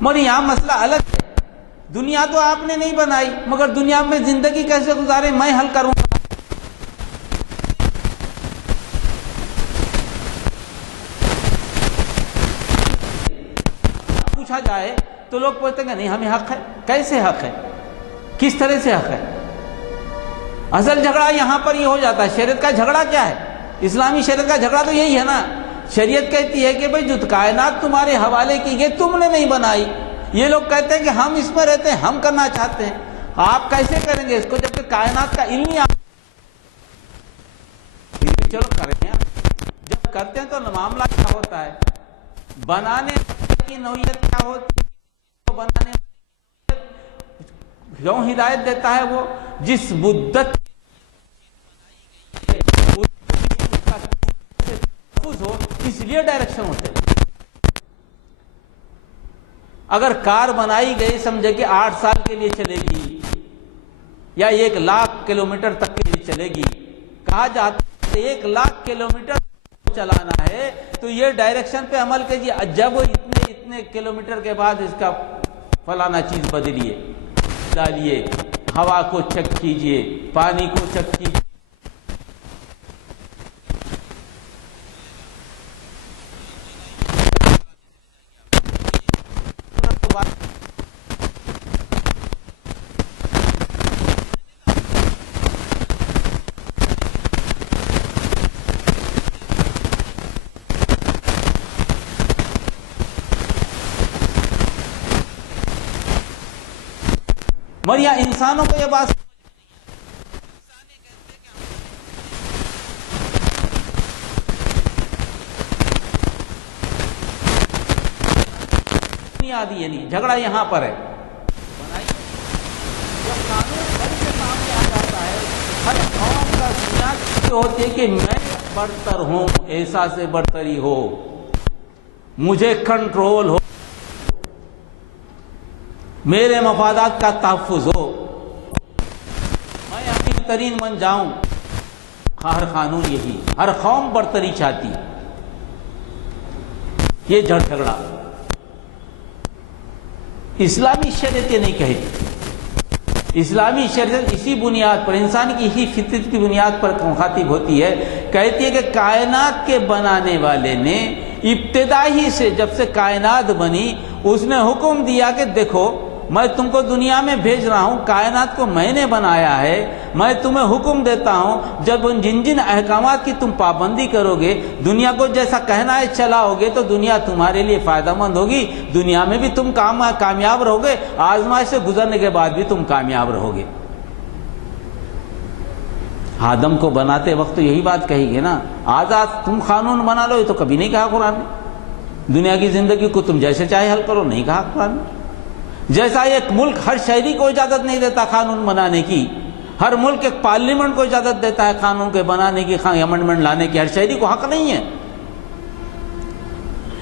مگر یہاں مسئلہ الگ ہے۔ دنیا تو آپ نے نہیں بنائی، مگر دنیا میں زندگی کیسے گزارے میں حل کروں گا۔ پوچھا جائے تو لوگ پوچھتے ہیں کہ نہیں ہمیں حق ہے. کیسے حق ہے؟ کس طرح سے حق ہے؟ اصل جھگڑا یہاں پر یہ ہو جاتا ہے. شریعت کا جھگڑا کیا ہے؟ اسلامی شریعت کا جھگڑا تو یہی ہے نا. شریعت کہتی ہے کہ بھئی جو کائنات تمہارے حوالے کی گئی تم نے نہیں بنائی. یہ لوگ کہتے ہیں کہ ہم اس میں رہتے ہیں, ہم کرنا چاہتے ہیں. آپ کیسے کریں گے اس کو جبکہ کائنات کا علم ہی آپ چلو کریں. جب کرتے ہیں تو معاملہ کیا ہوتا ہے؟ بنانے کی نوعیت کیا ہوتی ہے؟ بنانے کیوں ہدایت دیتا ہے؟ وہ جس مدت ہو اس لیے ڈائریکشن ہوتے ہیں. اگر کار بنائی گئی سمجھے کہ 8 سال کے لیے چلے گی یا 1,00,000 کلومیٹر تک کے لیے چلے گی, کہا جاتا ہے 1,00,000 کلومیٹر چلانا ہے تو یہ ڈائریکشن پہ عمل کیجیے. جب اتنے کلومیٹر کے بعد اس کا فلانا چیز بدلیے, ڈالیے, ہوا کو چیک کیجیے, پانی کو چیک کیجیے. اور یا انسانوں کو یہ بات نہیں آتی ہے. نہیں, جھگڑا یہاں پر ہے. جب قانون گھر کے سامنے آ جاتا ہے ہر قوم کا بنیاد یہ ہوتی ہے کہ میں برتر ہوں, احساس برتری ہو, مجھے کنٹرول ہو, میرے مفادات کا تحفظ ہو, میں امیر ترین بن جاؤں. ہر قانون یہی, ہر قوم برتری چاہتی. یہ جھگڑا اسلامی شریعت یہ نہیں کہتی. اسلامی شریعت اسی بنیاد پر, انسان کی اسی فطرت کی بنیاد پر مخاطب ہوتی ہے. کہتی ہے کہ کائنات کے بنانے والے نے ابتدائی سے جب سے کائنات بنی اس نے حکم دیا کہ دیکھو میں تم کو دنیا میں بھیج رہا ہوں, کائنات کو میں نے بنایا ہے, میں تمہیں حکم دیتا ہوں جب جن احکامات کی تم پابندی کرو گے, دنیا کو جیسا کہنا ہے چلاؤ گے تو دنیا تمہارے لیے فائدہ مند ہوگی. دنیا میں بھی تم کامیاب رہو گے, آزمائش سے گزرنے کے بعد بھی تم کامیاب رہو گے. آدم کو بناتے وقت تو یہی بات کہی گئی نا, آزاد تم قانون بنا لو. یہ تو کبھی نہیں کہا قرآن نے. دنیا کی زندگی کو تم جیسے چاہے حل کرو, نہیں کہا قرآن نے. جیسا ایک ملک ہر شہری کو اجازت نہیں دیتا قانون بنانے کی, ہر ملک ایک پارلیمنٹ کو اجازت دیتا ہے قانون کے بنانے کی, امنڈمنٹ لانے کی, ہر شہری کو حق نہیں ہے.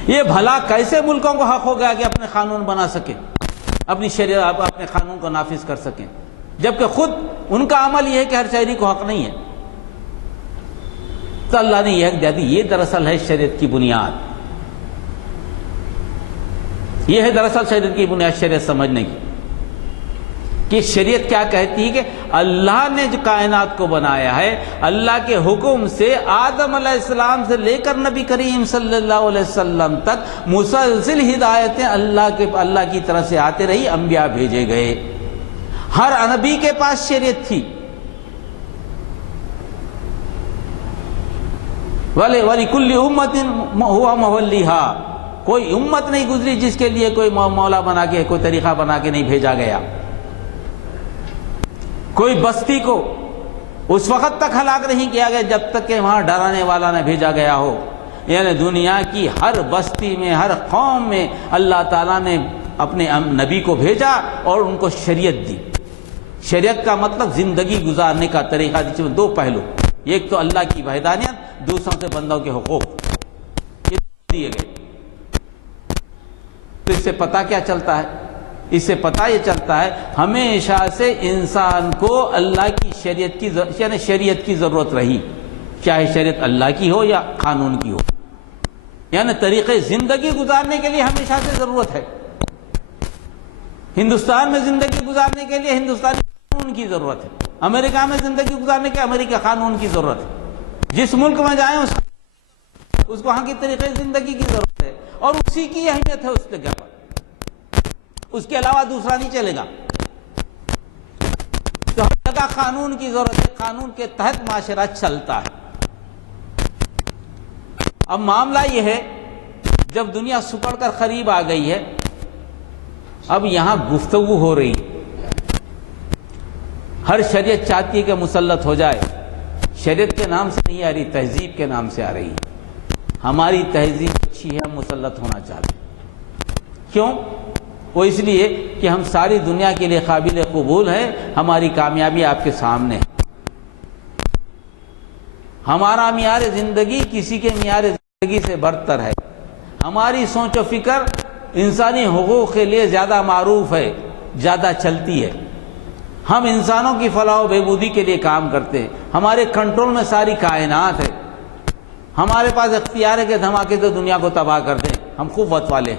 یہ بھلا کیسے ملکوں کو حق ہو گیا کہ اپنے قانون بنا سکیں, اپنی شریعت اپنے قانون کو نافذ کر سکیں, جبکہ خود ان کا عمل یہ ہے کہ ہر شہری کو حق نہیں ہے. تو اللہ نے یہ حق دیا. یہ دراصل ہے شریعت کی بنیاد. یہ ہے دراصل شریعت کی بنیاد, شریعت سمجھنے کی کہ شریعت کیا کہتی ہے کہ اللہ نے جو کائنات کو بنایا ہے, اللہ کے حکم سے آدم علیہ السلام سے لے کر نبی کریم صلی اللہ علیہ وسلم تک مسلسل ہدایتیں اللہ کی طرف سے آتے رہی, انبیاء بھیجے گئے. ہر نبی کے پاس شریعت تھی. وَلِكُلِّ أُمَّةٍ هُوَ مَوَلِّهَا, کوئی امت نہیں گزری جس کے لیے کوئی مولا بنا کے, کوئی طریقہ بنا کے نہیں بھیجا گیا. کوئی بستی کو اس وقت تک ہلاک نہیں کیا گیا جب تک کہ وہاں ڈرانے والا نہ بھیجا گیا ہو. یعنی دنیا کی ہر بستی میں, ہر قوم میں اللہ تعالیٰ نے اپنے نبی کو بھیجا اور ان کو شریعت دی. شریعت کا مطلب زندگی گزارنے کا طریقہ, جس میں 2 پہلو, ایک تو اللہ کی وحدانیت, دوسروں سے بندوں کے حقوق یہ دیے گئے. تو اس سے پتہ کیا چلتا ہے؟ اس سے پتہ یہ چلتا ہے ہمیشہ سے انسان کو اللہ کی شریعت کی ضرورت رہی, چاہے شریعت اللہ کی ہو یا قانون کی ہو. یعنی طریقے زندگی گزارنے کے لیے ہمیشہ سے ضرورت ہے. ہندوستان میں زندگی گزارنے کے لیے ہندوستانی قانون کی ضرورت ہے, امریکہ میں زندگی گزارنے کے امریکہ قانون کی ضرورت ہے. جس ملک میں جائیں اس کو وہاں کی طریقے زندگی کی ضرورت ہے, اور اسی کی اہمیت ہے اس جگہ پر. اس کے علاوہ دوسرا نہیں چلے گا. تو ہر جگہ قانون کی ضرورت ہے، قانون کے تحت معاشرہ چلتا ہے. اب معاملہ یہ ہے جب دنیا سکڑ کر قریب آ گئی ہے، اب یہاں گفتگو ہو رہی، ہر شریعت چاہتی ہے کہ مسلط ہو جائے. شریعت کے نام سے نہیں آ رہی، تہذیب کے نام سے آ رہی. ہماری تہذیب اچھی ہے، ہم مسلط ہونا چاہتے ہیں. کیوں؟ وہ اس لیے کہ ہم ساری دنیا کے لیے قابل قبول ہیں. ہماری کامیابی آپ کے سامنے ہے. ہمارا معیار زندگی کسی کے معیار زندگی سے برتر ہے. ہماری سوچ و فکر انسانی حقوق کے لیے زیادہ معروف ہے، زیادہ چلتی ہے. ہم انسانوں کی فلاح و بہبودی کے لیے کام کرتے ہیں. ہمارے کنٹرول میں ساری کائنات ہے. ہمارے پاس اختیار ہے کہ دھماکے سے دنیا کو تباہ کر دیں. ہم قوت والے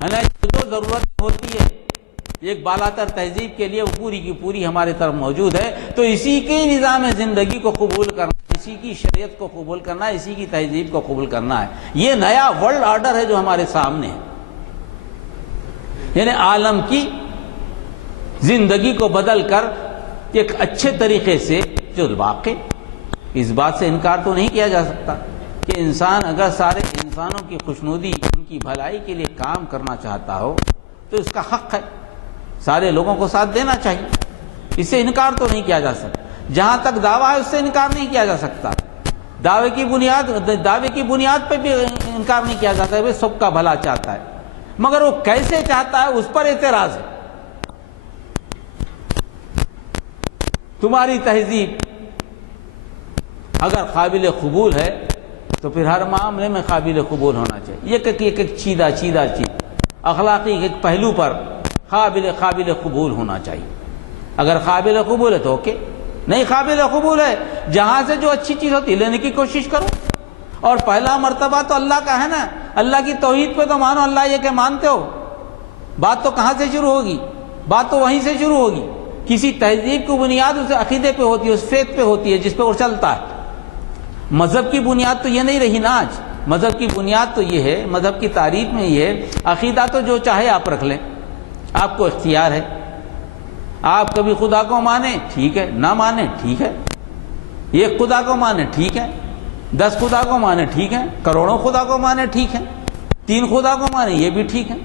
ہیں نا. جو ضرورت ہوتی ہے ایک بالاتر تہذیب کے لیے وہ پوری کی پوری ہمارے طرف موجود ہے. تو اسی کے نظام زندگی کو قبول کرنا، اسی کی شریعت کو قبول کرنا، اسی کی تہذیب کو قبول کرنا ہے. یہ نیا ورلڈ آرڈر ہے جو ہمارے سامنے ہے. یعنی عالم کی زندگی کو بدل کر ایک اچھے طریقے سے جو واقع، اس بات سے انکار تو نہیں کیا جا سکتا کہ انسان اگر سارے انسانوں کی خوشنودی، ان کی بھلائی کے لیے کام کرنا چاہتا ہو تو اس کا حق ہے، سارے لوگوں کو ساتھ دینا چاہیے. اس سے انکار تو نہیں کیا جا سکتا. جہاں تک دعویٰ ہے اس سے انکار نہیں کیا جا سکتا. دعوے کی بنیاد پہ بھی انکار نہیں کیا جاتا ہے. وہ سب کا بھلا چاہتا ہے، مگر وہ کیسے چاہتا ہے اس پر اعتراض ہے. تمہاری تہذیب اگر قابل قبول ہے تو پھر ہر معاملے میں قابل قبول ہونا چاہیے. ایک چیدہ چیز اخلاقی ایک پہلو پر قابل قبول ہونا چاہیے. اگر قابل قبول ہے تو اوکے، نہیں قابل قبول ہے جہاں سے جو اچھی چیز ہوتی ہے لینے کی کوشش کرو. اور پہلا مرتبہ تو اللہ کا ہے نا. اللہ کی توحید پہ تو مانو. اللہ یہ کہ مانتے ہو، بات تو کہاں سے شروع ہوگی؟ بات تو وہیں سے شروع ہوگی. کسی تہذیب کی بنیاد اس عقیدے پہ ہوتی ہے، اس فیت پہ ہوتی ہے جس پہ وہ چلتا ہے. مذہب کی بنیاد تو یہ نہیں رہی نا آج. مذہب کی بنیاد تو یہ ہے، مذہب کی تعریف میں یہ ہے، عقیدہ تو جو چاہے آپ رکھ لیں، آپ کو اختیار ہے. آپ کبھی خدا کو مانیں ٹھیک ہے، نہ مانیں ٹھیک ہے. ایک خدا کو مانیں ٹھیک ہے، 10 خدا کو مانیں ٹھیک ہے، کروڑوں خدا کو مانیں ٹھیک ہے، 3 خدا کو مانیں یہ بھی ٹھیک ہے.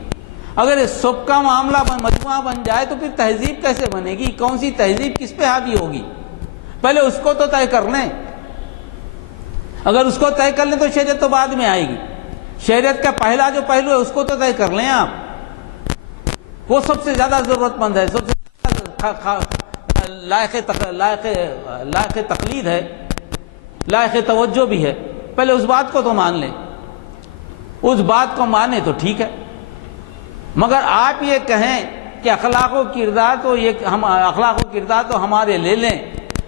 اگر اس سب کا معاملہ مجموعہ بن جائے تو پھر تہذیب کیسے بنے گی؟ کون سی تہذیب کس پہ حاوی ہوگی؟ پہلے اس کو تو طے کر لیں. اگر اس کو طے کر لیں تو شریعت تو بعد میں آئے گی. شریعت کا پہلا جو پہلو ہے اس کو تو طے کر لیں آپ. وہ سب سے زیادہ ضرورت مند ہے، سب سے لائق تقلید ہے، لائق توجہ بھی ہے. پہلے اس بات کو تو مان لیں. اس بات کو مانیں تو ٹھیک ہے. مگر آپ یہ کہیں کہ اخلاق و کردار تو ہمارے لے لیں،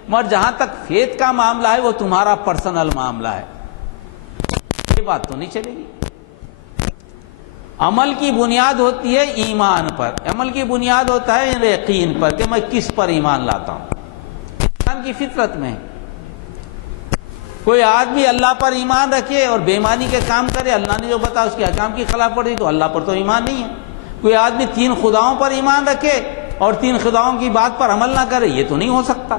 مگر جہاں تک فیت کا معاملہ ہے وہ تمہارا پرسنل معاملہ ہے، یہ بات تو نہیں چلے گی. عمل کی بنیاد ہوتی ہے ایمان پر. عمل کی بنیاد ہوتا ہے یقین پر کہ میں کس پر ایمان لاتا ہوں. انسان کی فطرت میں کوئی آدمی اللہ پر ایمان رکھے اور بے ایمانی کے کام کرے، اللہ نے جو بتایا اس کے احکام کی خلاف ورزی، تو اللہ پر تو ایمان نہیں ہے. کوئی آدمی 3 خداؤں پر ایمان رکھے اور 3 خداؤں کی بات پر عمل نہ کرے، یہ تو نہیں ہو سکتا.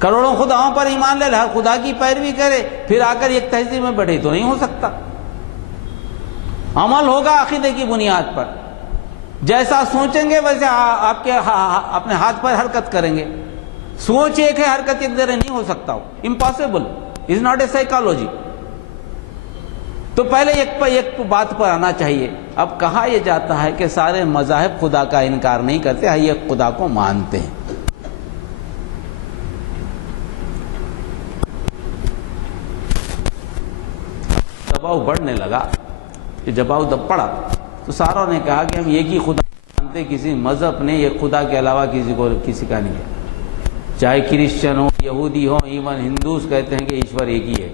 کروڑوں خداؤں پر ایمان لے، ہر خدا کی پیروی کرے، پھر آ کر ایک تہذیب میں بڑھے، تو نہیں ہو سکتا. عمل ہوگا عقیدے کی بنیاد پر. جیسا سوچیں گے ویسے آپ کے اپنے ہاتھ پر حرکت کریں گے. سوچ ایک ہے، حرکت ایک طرح نہیں ہو سکتا. Impossible is not a psychology. تو پہلے ایک بات پر آنا چاہیے. اب کہا یہ جاتا ہے کہ سارے مذاہب خدا کا انکار نہیں کرتے، یہ خدا کو مانتے ہیں. دباؤ بڑھنے لگا. جب پڑا تو ساروں نے کہا کہ ہم ایک ہی خدا مانتے، کسی مذہب نے یہ خدا کے علاوہ کسی کا نہیں ہے. چاہے کرسچن ہو، یہودی ہو، ایون ہندوز کہتے ہیں کہ ایشور ایک ہی ہے.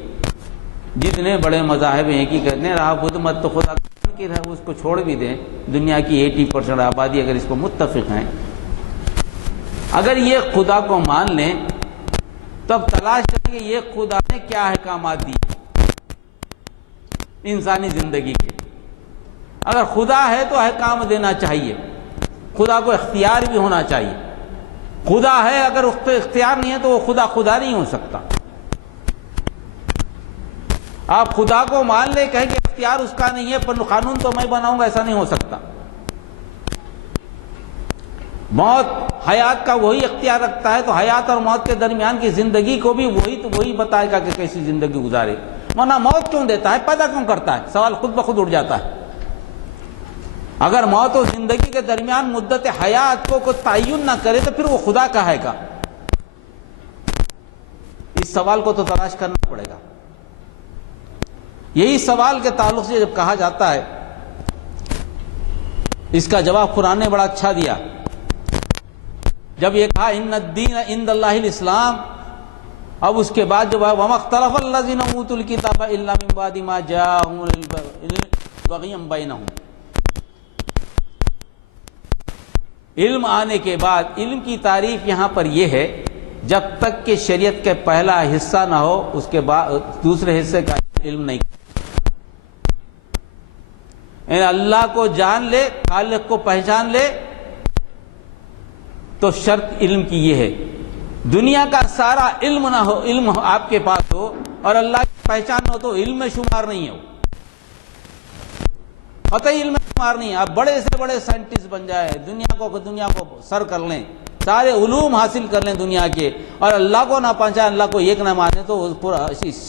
جتنے بڑے مذاہب ہیں ایک ہی کہتے ہیں. رہا بدھ مت تو خدا کی ہے، اس کو چھوڑ بھی دیں. دنیا کی 80% آبادی اگر اس کو متفق ہیں، اگر یہ خدا کو مان لیں تو اب تلاش کریں کہ یہ خدا نے کیا احکامات دی انسانی زندگی کے. اگر خدا ہے تو احکام دینا چاہیے، خدا کو اختیار بھی ہونا چاہیے۔ خدا ہے اگر اس کو اختیار نہیں ہے تو وہ خدا نہیں ہو سکتا۔ آپ خدا کو مان لے کہیں کہ اختیار اس کا نہیں ہے پر قانون تو میں بناؤں گا، ایسا نہیں ہو سکتا۔ موت حیات کا وہی اختیار رکھتا ہے، تو حیات اور موت کے درمیان کی زندگی کو بھی وہی بتائے گا کہ کیسی زندگی گزارے، ورنہ موت کیوں دیتا ہے، پیدا کیوں کرتا ہے؟ سوال خود بخود اٹھ جاتا ہے۔ اگر موت و زندگی کے درمیان مدت حیات کو کوئی تعین نہ کرے تو پھر وہ خدا کا ہے گا؟ اس سوال کو تو تلاش کرنا پڑے گا۔ یہی سوال کے تعلق سے جب کہا جاتا ہے، اس کا جواب قرآن نے بڑا اچھا دیا۔ جب یہ کہا ان الدین عند اللہ الاسلام، اب اس کے بعد جو وما اختلف الذین اوتوا الکتاب الا من بعد ما جاءهم بغیا بینہم، علم آنے کے بعد علم کی تعریف یہاں پر یہ ہے جب تک کہ شریعت کے پہلا حصہ نہ ہو اس کے بعد دوسرے حصے کا علم نہیں، یعنی اللہ کو جان لے، خالق کو پہچان لے، تو شرط علم کی یہ ہے۔ دنیا کا سارا علم نہ ہو، علم آپ کے پاس ہو اور اللہ کی پہچان ہو تو علم میں شمار نہیں ہے، قطعی علم میں شمار نہیں ہے۔ آپ بڑے سے بڑے سائنٹسٹ بن جائے، دنیا کو سر کر لیں، سارے علوم حاصل کر لیں دنیا کے، اور اللہ کو نہ پہچان، اللہ کو ایک نہ مانے، تو پورا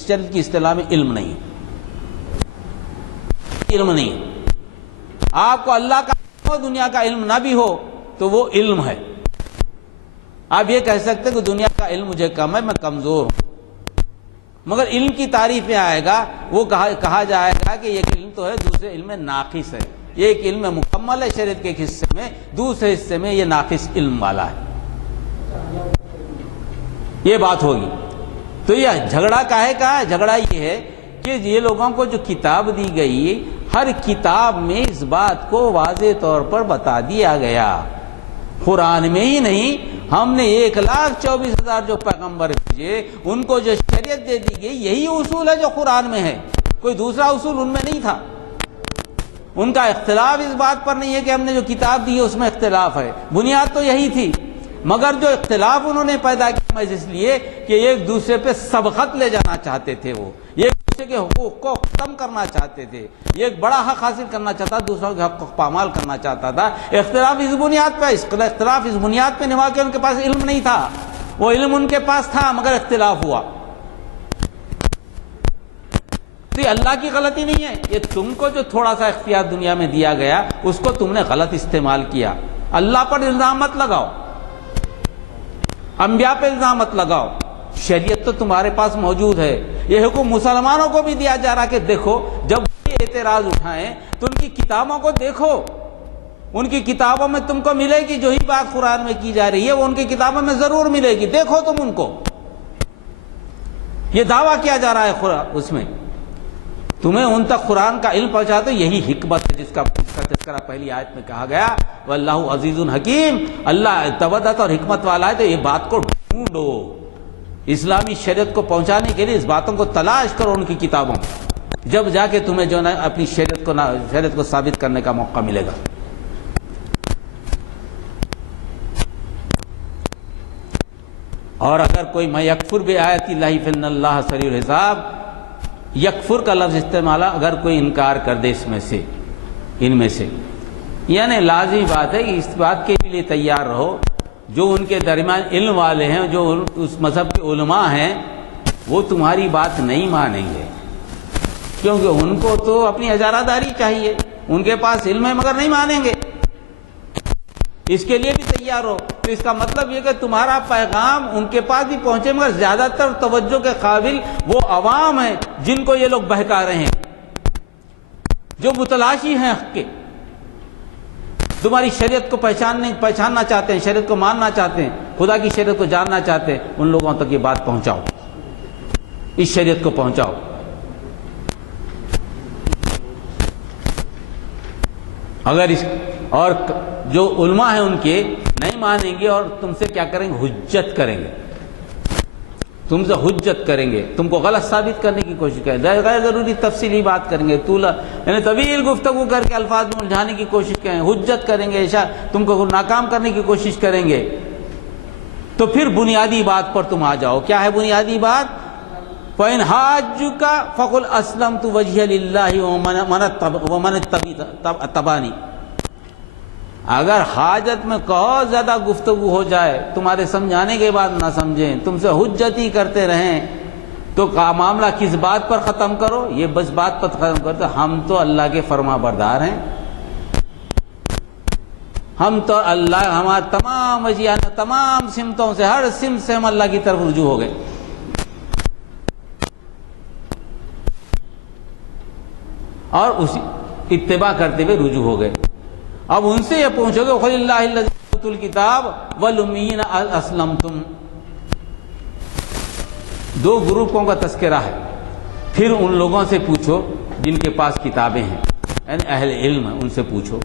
شرط کی اصطلاح میں علم نہیں ہے، علم نہیں ہے۔ آپ کو اللہ کا ہو، دنیا کا علم نہ بھی ہو تو وہ علم ہے۔ آپ یہ کہہ سکتے کہ دنیا کا علم مجھے کم ہے، میں کمزور ہوں، مگر علم کی تعریف میں آئے گا، وہ کہا جائے گا کہ ایک علم تو ہے، دوسرے علم میں ناقص ہے، یہ ایک علم مکمل ہے شریعت کے ایک حصے میں، دوسرے حصے میں یہ ناقص علم والا ہے، یہ بات ہوگی۔ تو یہ جھگڑا کاہے کا ہے؟ جھگڑا یہ ہے کہ یہ لوگوں کو جو کتاب دی گئی، ہر کتاب میں اس بات کو واضح طور پر بتا دیا گیا، قرآن میں ہی نہیں، ہم نے 1,24,000 جو پیغمبر بھیجے ان کو جو شریعت دے دی گئی، یہی اصول ہے جو قرآن میں ہے، کوئی دوسرا اصول ان میں نہیں تھا۔ ان کا اختلاف اس بات پر نہیں ہے کہ ہم نے جو کتاب دی ہے اس میں اختلاف ہے، بنیاد تو یہی تھی، مگر جو اختلاف انہوں نے پیدا کیا محض اس لیے کہ ایک دوسرے پہ سبقت لے جانا چاہتے تھے، وہ ایک دوسرے کے حقوق کو ختم کرنا چاہتے تھے، ایک بڑا حق حاصل کرنا چاہتا، دوسروں کے حق کو پامال کرنا چاہتا تھا۔ اختلاف اس بنیاد پہ، اختلاف اس بنیاد پہ نوا کہ ان کے پاس علم نہیں تھا، وہ علم ان کے پاس تھا مگر اختلاف ہوا۔ تو یہ اللہ کی غلطی نہیں ہے، یہ تم کو جو تھوڑا سا اختیار دنیا میں دیا گیا اس کو تم نے غلط استعمال کیا۔ اللہ پر الزام مت لگاؤ، انبیاء پہ الزام مت لگاؤ، شریعت تو تمہارے پاس موجود ہے۔ یہ حکم مسلمانوں کو بھی دیا جا رہا کہ دیکھو جب یہ اعتراض اٹھائیں تو ان کی کتابوں کو دیکھو، ان کی کتابوں میں تم کو ملے گی جو ہی بات قرآن میں کی جا رہی ہے وہ ان کی کتابوں میں ضرور ملے گی، دیکھو تم ان کو۔ یہ دعویٰ کیا جا رہا ہے اس میں، تمہیں ان تک قرآن کا علم پہنچا دو، یہی حکمت ہے جس کا تذکرہ پہلی آیت میں کہا گیا، واللہ عزیز حکیم، اللہ تودت اور حکمت والا ہے۔ تو یہ بات کو ڈھونڈو، اسلامی شریعت کو پہنچانے کے لیے اس باتوں کو تلاش کرو ان کی کتابوں میں، جب جا کے تمہیں جو نا اپنی شریعت کو ثابت کرنے کا موقع ملے گا۔ اور اگر کوئی میں یکفر بآیات اللہ فإن اللہ سریع الحساب، یکفر کا لفظ استعمال اگر کوئی انکار کر دے اس میں سے، ان میں سے، یعنی لازمی بات ہے کہ اس بات کے لیے تیار رہو جو ان کے درمیان علم والے ہیں، جو اس مذہب کے علماء ہیں، وہ تمہاری بات نہیں مانیں گے، کیونکہ ان کو تو اپنی اجارہ داری چاہیے، ان کے پاس علم ہے مگر نہیں مانیں گے، اس کے لیے بھی تیار ہو۔ تو اس کا مطلب یہ کہ تمہارا پیغام ان کے پاس بھی پہنچے، مگر زیادہ تر توجہ کے قابل وہ عوام ہیں جن کو یہ لوگ بہکا رہے ہیں، جو متلاشی ہیں حق کے، تمہاری شریعت کو پہچاننا چاہتے ہیں، شریعت کو ماننا چاہتے ہیں، خدا کی شریعت کو جاننا چاہتے ہیں، ان لوگوں تک یہ بات پہنچاؤ، اس شریعت کو پہنچاؤ۔ اگر اور جو علماء ہیں ان کے نہیں مانیں گے اور تم سے کیا کریں گے؟ حجت کریں گے، تم سے حجت کریں گے، تم کو غلط ثابت کرنے کی کوشش کریں گے، غیر ضروری تفصیلی بات کریں گے، یعنی طویل گفتگو کر کے الفاظ میں الجھانے کی کوشش کریں گے، حجت کریں گے، تم کو ناکام کرنے کی کوشش کریں گے، تو پھر بنیادی بات پر تم آ جاؤ۔ کیا ہے بنیادی بات؟ فَإِنْ حَاجُّوكَ فَقُلْ أَسْلَمْتُ وَجْهِيَ لِلَّهِ وَمَنِ اتَّبَعَنِي۔ اگر حاجت میں کہو زیادہ گفتگو ہو جائے، تمہارے سمجھانے کے بعد نہ سمجھیں، تم سے حجت ہی کرتے رہیں، تو معاملہ کس بات پر ختم کرو؟ یہ بس بات پر ختم کرتے ہم تو اللہ کے فرما بردار ہیں، ہم تو اللہ، ہمارے تمام وجیہات، تمام سمتوں سے، ہر سمت سے ہم اللہ کی طرف رجوع ہو گئے۔ اور اسی اتباع کرتے ہوئے رجوع ہو گئے۔ اب ان سے یہ پوچھو گے قُلِ اللَّهِ الَّذِي أُوتُوا الْكِتَابَ وَالْأُمِّيِّينَ أَسْلَمْتُمْ، دو گروپوں کا تذکرہ ہے۔ پھر ان لوگوں سے پوچھو جن کے پاس کتابیں ہیں، یعنی اہل علم ہیں، ان سے پوچھو،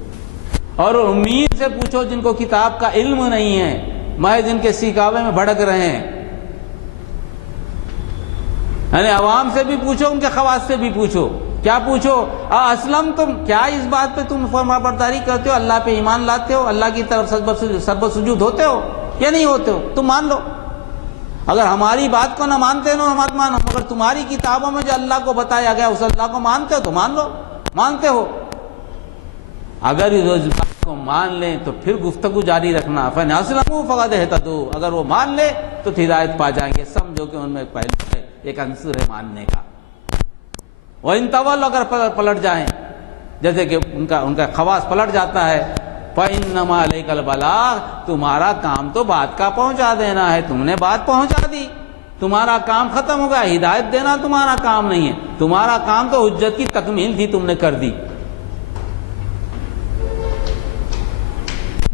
اور امیین سے پوچھو جن کو کتاب کا علم نہیں ہے، محض ان کے سیکاوے میں بھڑک رہے ہیں، یعنی عوام سے بھی پوچھو، ان کے خواص سے بھی پوچھو۔ کیا پوچھو؟ اسلم تم، کیا اس بات پہ تم فرما برداری کرتے ہو، اللہ پہ ایمان لاتے ہو، اللہ کی طرف سربت سجود ہوتے ہو یا نہیں ہوتے ہو؟ تم مان لو۔ اگر ہماری بات کو نہ مانتے ہو مت مانو، مگر تمہاری کتابوں میں جو اللہ کو بتایا گیا اس اللہ کو مانتے ہو تو مان لو، مانتے ہو۔ اگر اس بات کو مان لیں تو پھر گفتگو جاری رکھنا، فَإِنْ أَسْلَمُوا فَقَدْ اهْتَدُوا، اگر وہ مان لے تو ہدایت پا جائیں گے۔ سمجھو کہ ان میں پہلے ہے ایک عنصر ہے ماننے کا۔ وَإِنْ تَوَلَّوْا، اگر پلٹ جائیں، جیسے کہ ان کا خواص پلٹ جاتا ہے، فَإِنَّمَا عَلَيْكَ الْبَلَاغُ، تمہارا کام تو بات کا پہنچا دینا ہے، تم نے بات پہنچا دی، تمہارا کام ختم ہو گیا، ہدایت دینا تمہارا کام نہیں ہے، تمہارا کام تو حجت کی تکمیل تھی، تم نے کر دی۔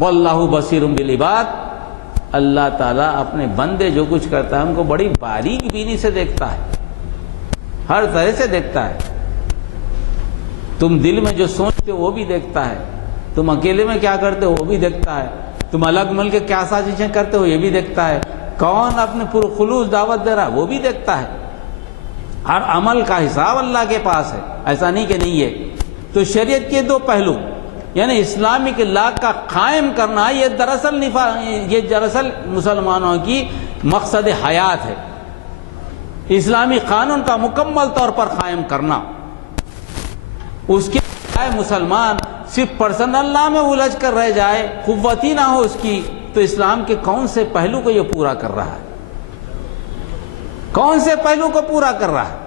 وَاللَّهُ بَصِيرٌ بِالْعِبَادِ، اللہ تعالیٰ اپنے بندے جو کچھ کرتا ہے ان کو بڑی باریک بینی سے دیکھتا ہے، ہر طرح سے دیکھتا ہے۔ تم دل میں جو سوچتے ہو وہ بھی دیکھتا ہے، تم اکیلے میں کیا کرتے ہو وہ بھی دیکھتا ہے، تم الگ مل کے کیا سازشیں کرتے ہو یہ بھی دیکھتا ہے، کون اپنے پرخلوص دعوت دے رہا ہے وہ بھی دیکھتا ہے۔ ہر عمل کا حساب اللہ کے پاس ہے، ایسا نہیں کہ نہیں ہے۔ تو شریعت کے دو پہلو، یعنی اسلامک لا کا قائم کرنا، یہ دراصل مسلمانوں کی مقصد حیات ہے، اسلامی قانون کا مکمل طور پر قائم کرنا۔ اس کے بجائے مسلمان صرف پرسنل لا میں الجھ کر رہ جائے، قوت ہی نہ ہو اس کی، تو اسلام کے کون سے پہلو کو یہ پورا کر رہا ہے؟ کون سے پہلو کو پورا کر رہا ہے؟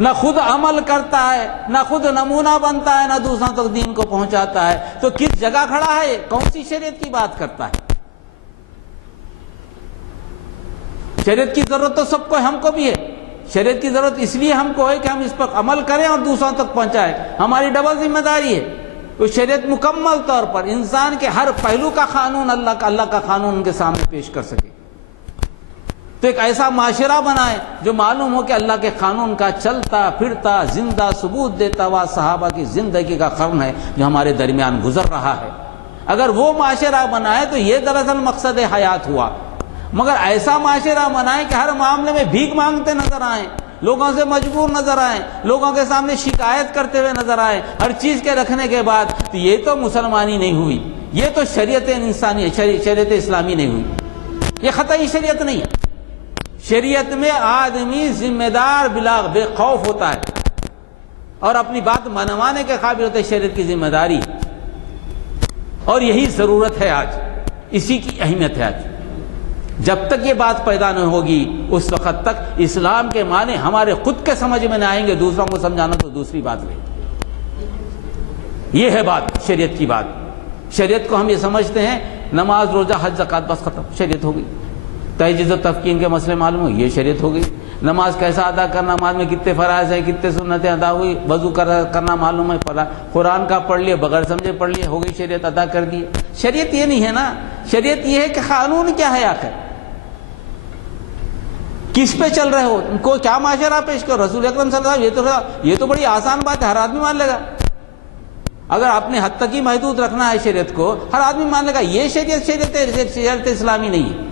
نہ خود عمل کرتا ہے، نہ خود نمونہ بنتا ہے، نہ دوسروں تک دین کو پہنچاتا ہے، تو کس جگہ کھڑا ہے؟ کون سی شریعت کی بات کرتا ہے؟ شریعت کی ضرورت تو سب کو، ہم کو بھی ہے۔ شریعت کی ضرورت اس لیے ہم کو ہے کہ ہم اس پر عمل کریں اور دوسروں تک پہنچائیں، ہماری ڈبل ذمہ داری ہے۔ تو شریعت مکمل طور پر انسان کے ہر پہلو کا قانون، اللہ کا قانون ان کے سامنے پیش کر سکے، تو ایک ایسا معاشرہ بنائے جو معلوم ہو کہ اللہ کے قانون کا چلتا پھرتا زندہ ثبوت دیتا ہوا صحابہ کی زندگی کا قرن ہے جو ہمارے درمیان گزر رہا ہے۔ اگر وہ معاشرہ بنائے تو یہ دراصل مقصد حیات ہوا، مگر ایسا معاشرہ بنائیں کہ ہر معاملے میں بھیک مانگتے نظر آئیں، لوگوں سے مجبور نظر آئیں، لوگوں کے سامنے شکایت کرتے ہوئے نظر آئیں ہر چیز کے رکھنے کے بعد، تو یہ تو مسلمانی نہیں ہوئی، یہ تو شریعت انسانی، شریعت اسلامی نہیں ہوئی، یہ خطائی شریعت نہیں ہے۔ شریعت میں آدمی ذمہ دار بلا بے خوف ہوتا ہے اور اپنی بات منوانے کے قابل ہوتا ہے، شریعت کی ذمہ داری، اور یہی ضرورت ہے آج، اسی کی اہمیت ہے آج۔ جب تک یہ بات پیدا نہ ہوگی اس وقت تک اسلام کے معنی ہمارے خود کے سمجھ میں نہ آئیں گے، دوسروں کو سمجھانا تو دوسری بات رہے۔ یہ ہے بات، شریعت کی بات۔ شریعت کو ہم یہ سمجھتے ہیں نماز روزہ حج زکوٰۃ بس ختم، شریعت ہو گئی۔ تہجد و تفکین کے مسئلے معلوم ہو، یہ شریعت ہو گئی۔ نماز کیسا ادا کرنا، نماز میں کتنے فرائض ہیں، کتنے سنتیں ادا ہوئی، وضو کرنا معلوم ہے، قرآن کا پڑھ لیا، بغیر سمجھے پڑھ لیا، ہو گئی، شریعت ادا کر دی۔ شریعت یہ نہیں ہے نا، شریعت یہ ہے کہ قانون کیا ہے آخر، کس پہ چل رہے ہو، ان کو کیا معاشرہ پیش کرو۔ رسول اکرم صلی اللہ علیہ وسلم، یہ تو بڑی آسان بات ہے، ہر آدمی مان لے گا۔ اگر اپنے حد تک ہی محدود رکھنا ہے شریعت کو، ہر آدمی مان لے گا یہ شریعت اسلامی نہیں ہے۔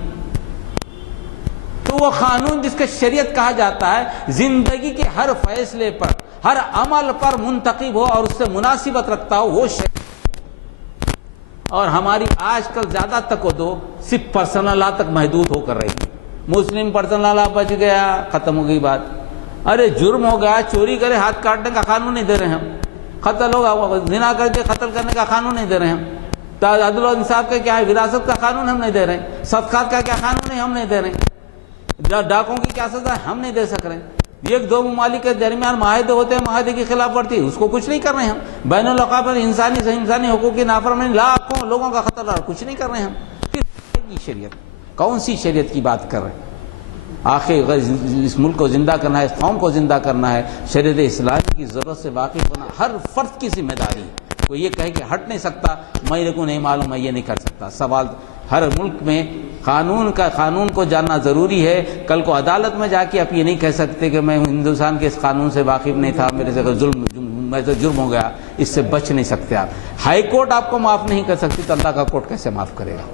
تو وہ قانون جس کا شریعت کہا جاتا ہے زندگی کے ہر فیصلے پر، ہر عمل پر منتخب ہو اور اس سے مناسبت رکھتا ہو، وہ شریعت۔ اور ہماری آج کل زیادہ تک وہ دو صرف پرسنل لا تک محدود ہو کر رہی ہے۔ مسلم پرسنل لا بچ گیا، ختم ہو گئی بات۔ ارے جرم ہو گیا، چوری کرے ہاتھ کاٹنے کا قانون نہیں دے رہے ہم، قتل ہوگا زنا کر کے قتل کرنے کا قانون نہیں دے رہے ہم، عدل و انصاف کا کیا ہے، وراثت کا قانون ہم نہیں دے رہے ہیں، صدقات کا کیا قانون ہے ہم نہیں دے رہے ہیں، ڈاکوں کی کیا سزا ہے ہم نہیں دے سک رہے ہیں۔ ایک دو ممالک کے درمیان معاہدے ہوتے ہیں، معاہدے کی خلاف ورزی اس کو کچھ نہیں کر رہے ہم، بین الاقوامی انسانی حقوق کی نافرمانی، لاکھوں لوگوں کا قتل اور کچھ نہیں کر رہے ہم۔ پھر شریعت کون سی شریعت کی بات کر رہے ہیں؟ آخر اس ملک کو زندہ کرنا ہے، اس قوم کو زندہ کرنا ہے، شریعت اسلامی کی ضرورت سے واقف ہونا ہر فرد کی ذمہ داری ہے۔ کوئی یہ کہے کہ ہٹ نہیں سکتا، میرے کو نہیں معلوم، میں یہ نہیں کر سکتا۔ سوال ہر ملک میں قانون کو جاننا ضروری ہے۔ کل کو عدالت میں جا کے آپ یہ نہیں کہہ سکتے کہ میں ہندوستان کے اس قانون سے واقف نہیں تھا، میرے سے میں تو جرم ہو گیا، اس سے بچ نہیں سکتے آپ۔ ہائی کورٹ آپ کو معاف نہیں کر سکتی تو اللہ کا کورٹ کیسے معاف کرے گا؟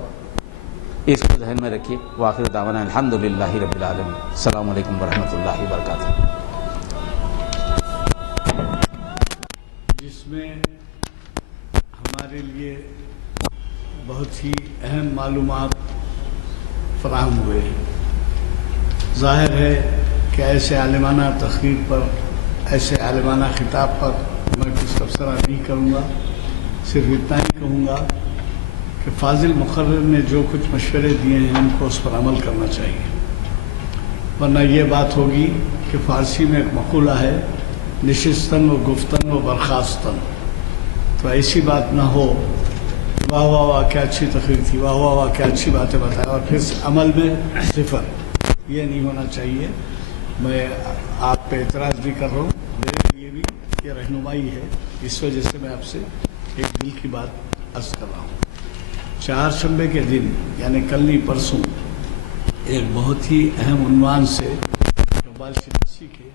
اس کو ذہن میں رکھیے۔ وآخر دعوانا الحمدللہ رب العالمین۔ السلام علیکم ورحمۃ اللہ وبرکاتہ۔ جس میں ہمارے لیے بہت ہی اہم معلومات فراہم ہوئے ہیں۔ ظاہر ہے کہ ایسے عالمانہ تقریر پر، ایسے عالمانہ خطاب پر میں کچھ تبصرہ نہیں کروں گا، صرف اتنا ہی کہوں گا کہ فاضل مقرر نے جو کچھ مشورے دیے ہیں ہم کو اس پر عمل کرنا چاہیے، ورنہ یہ بات ہوگی کہ فارسی میں ایک مقولہ ہے، نشستن و گفتن و برخاستن، تو ایسی بات نہ ہو واہ واہ واہ کیا اچھی تقریر تھی، واہ واہ واہ کیا اچھی باتیں بتائیں، اور پھر عمل میں صفر، یہ نہیں ہونا چاہیے۔ میں آپ پہ اعتراض بھی کر رہا ہوں، میرے لیے بھی یہ رہنمائی ہے، اس وجہ سے میں آپ سے ایک دل کی بات عرض کر رہا ہوں۔ چہارشنبے کے دن یعنی کل نہیں پرسوں ایک بہت ہی اہم عنوان سے اقبال شناسی کے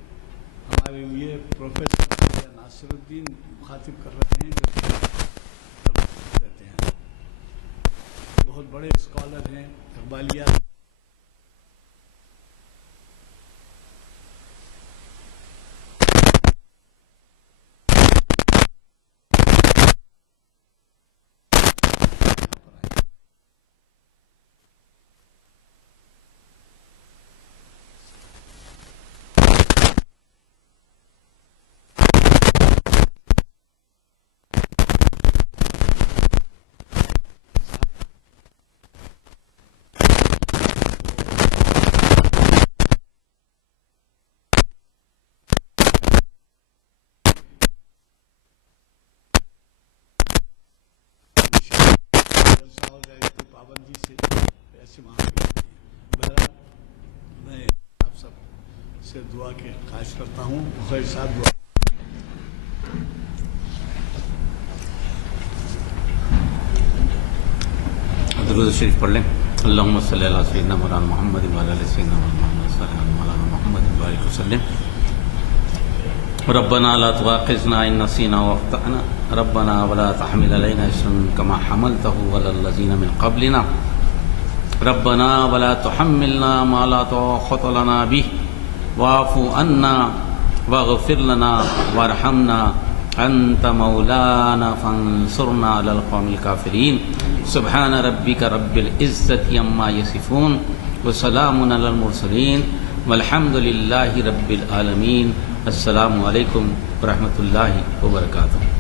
ہمارے لیے پروفیسر ناصر الدین مخاطب کر رہے ہیں، جو رہتے ہیں، بہت بڑے اسکالر ہیں، اقبالیات پابندی سے ایسے بہرحال میں آپ سب سے دعا کے خواہش کرتا ہوں، بخاری صاحب دعا درود شریف پڑھ لیں۔ اللہم صلی علی سیدنا مولانا محمد وعلی آل سیدنا محمد صلی اللہ علیہ مولانا محمد وبارک وسلم۔ ربنا لا تؤاخذنا ان نسینا واخطأنا ربنا ولا تحمل علينا اصرا كما حملته على الذين من قبلنا ربنا ولا تحملنا ما لا طاقة لنا به واعف عنا واغفر لنا وارحمنا انت مولانا فانصرنا على القوم الكافرين سبحان ربك رب العزة عما يصفون وسلام على المرسلين والحمد لله رب العالمين۔ السلام علیکم ورحمۃ اللہ وبرکاتہ۔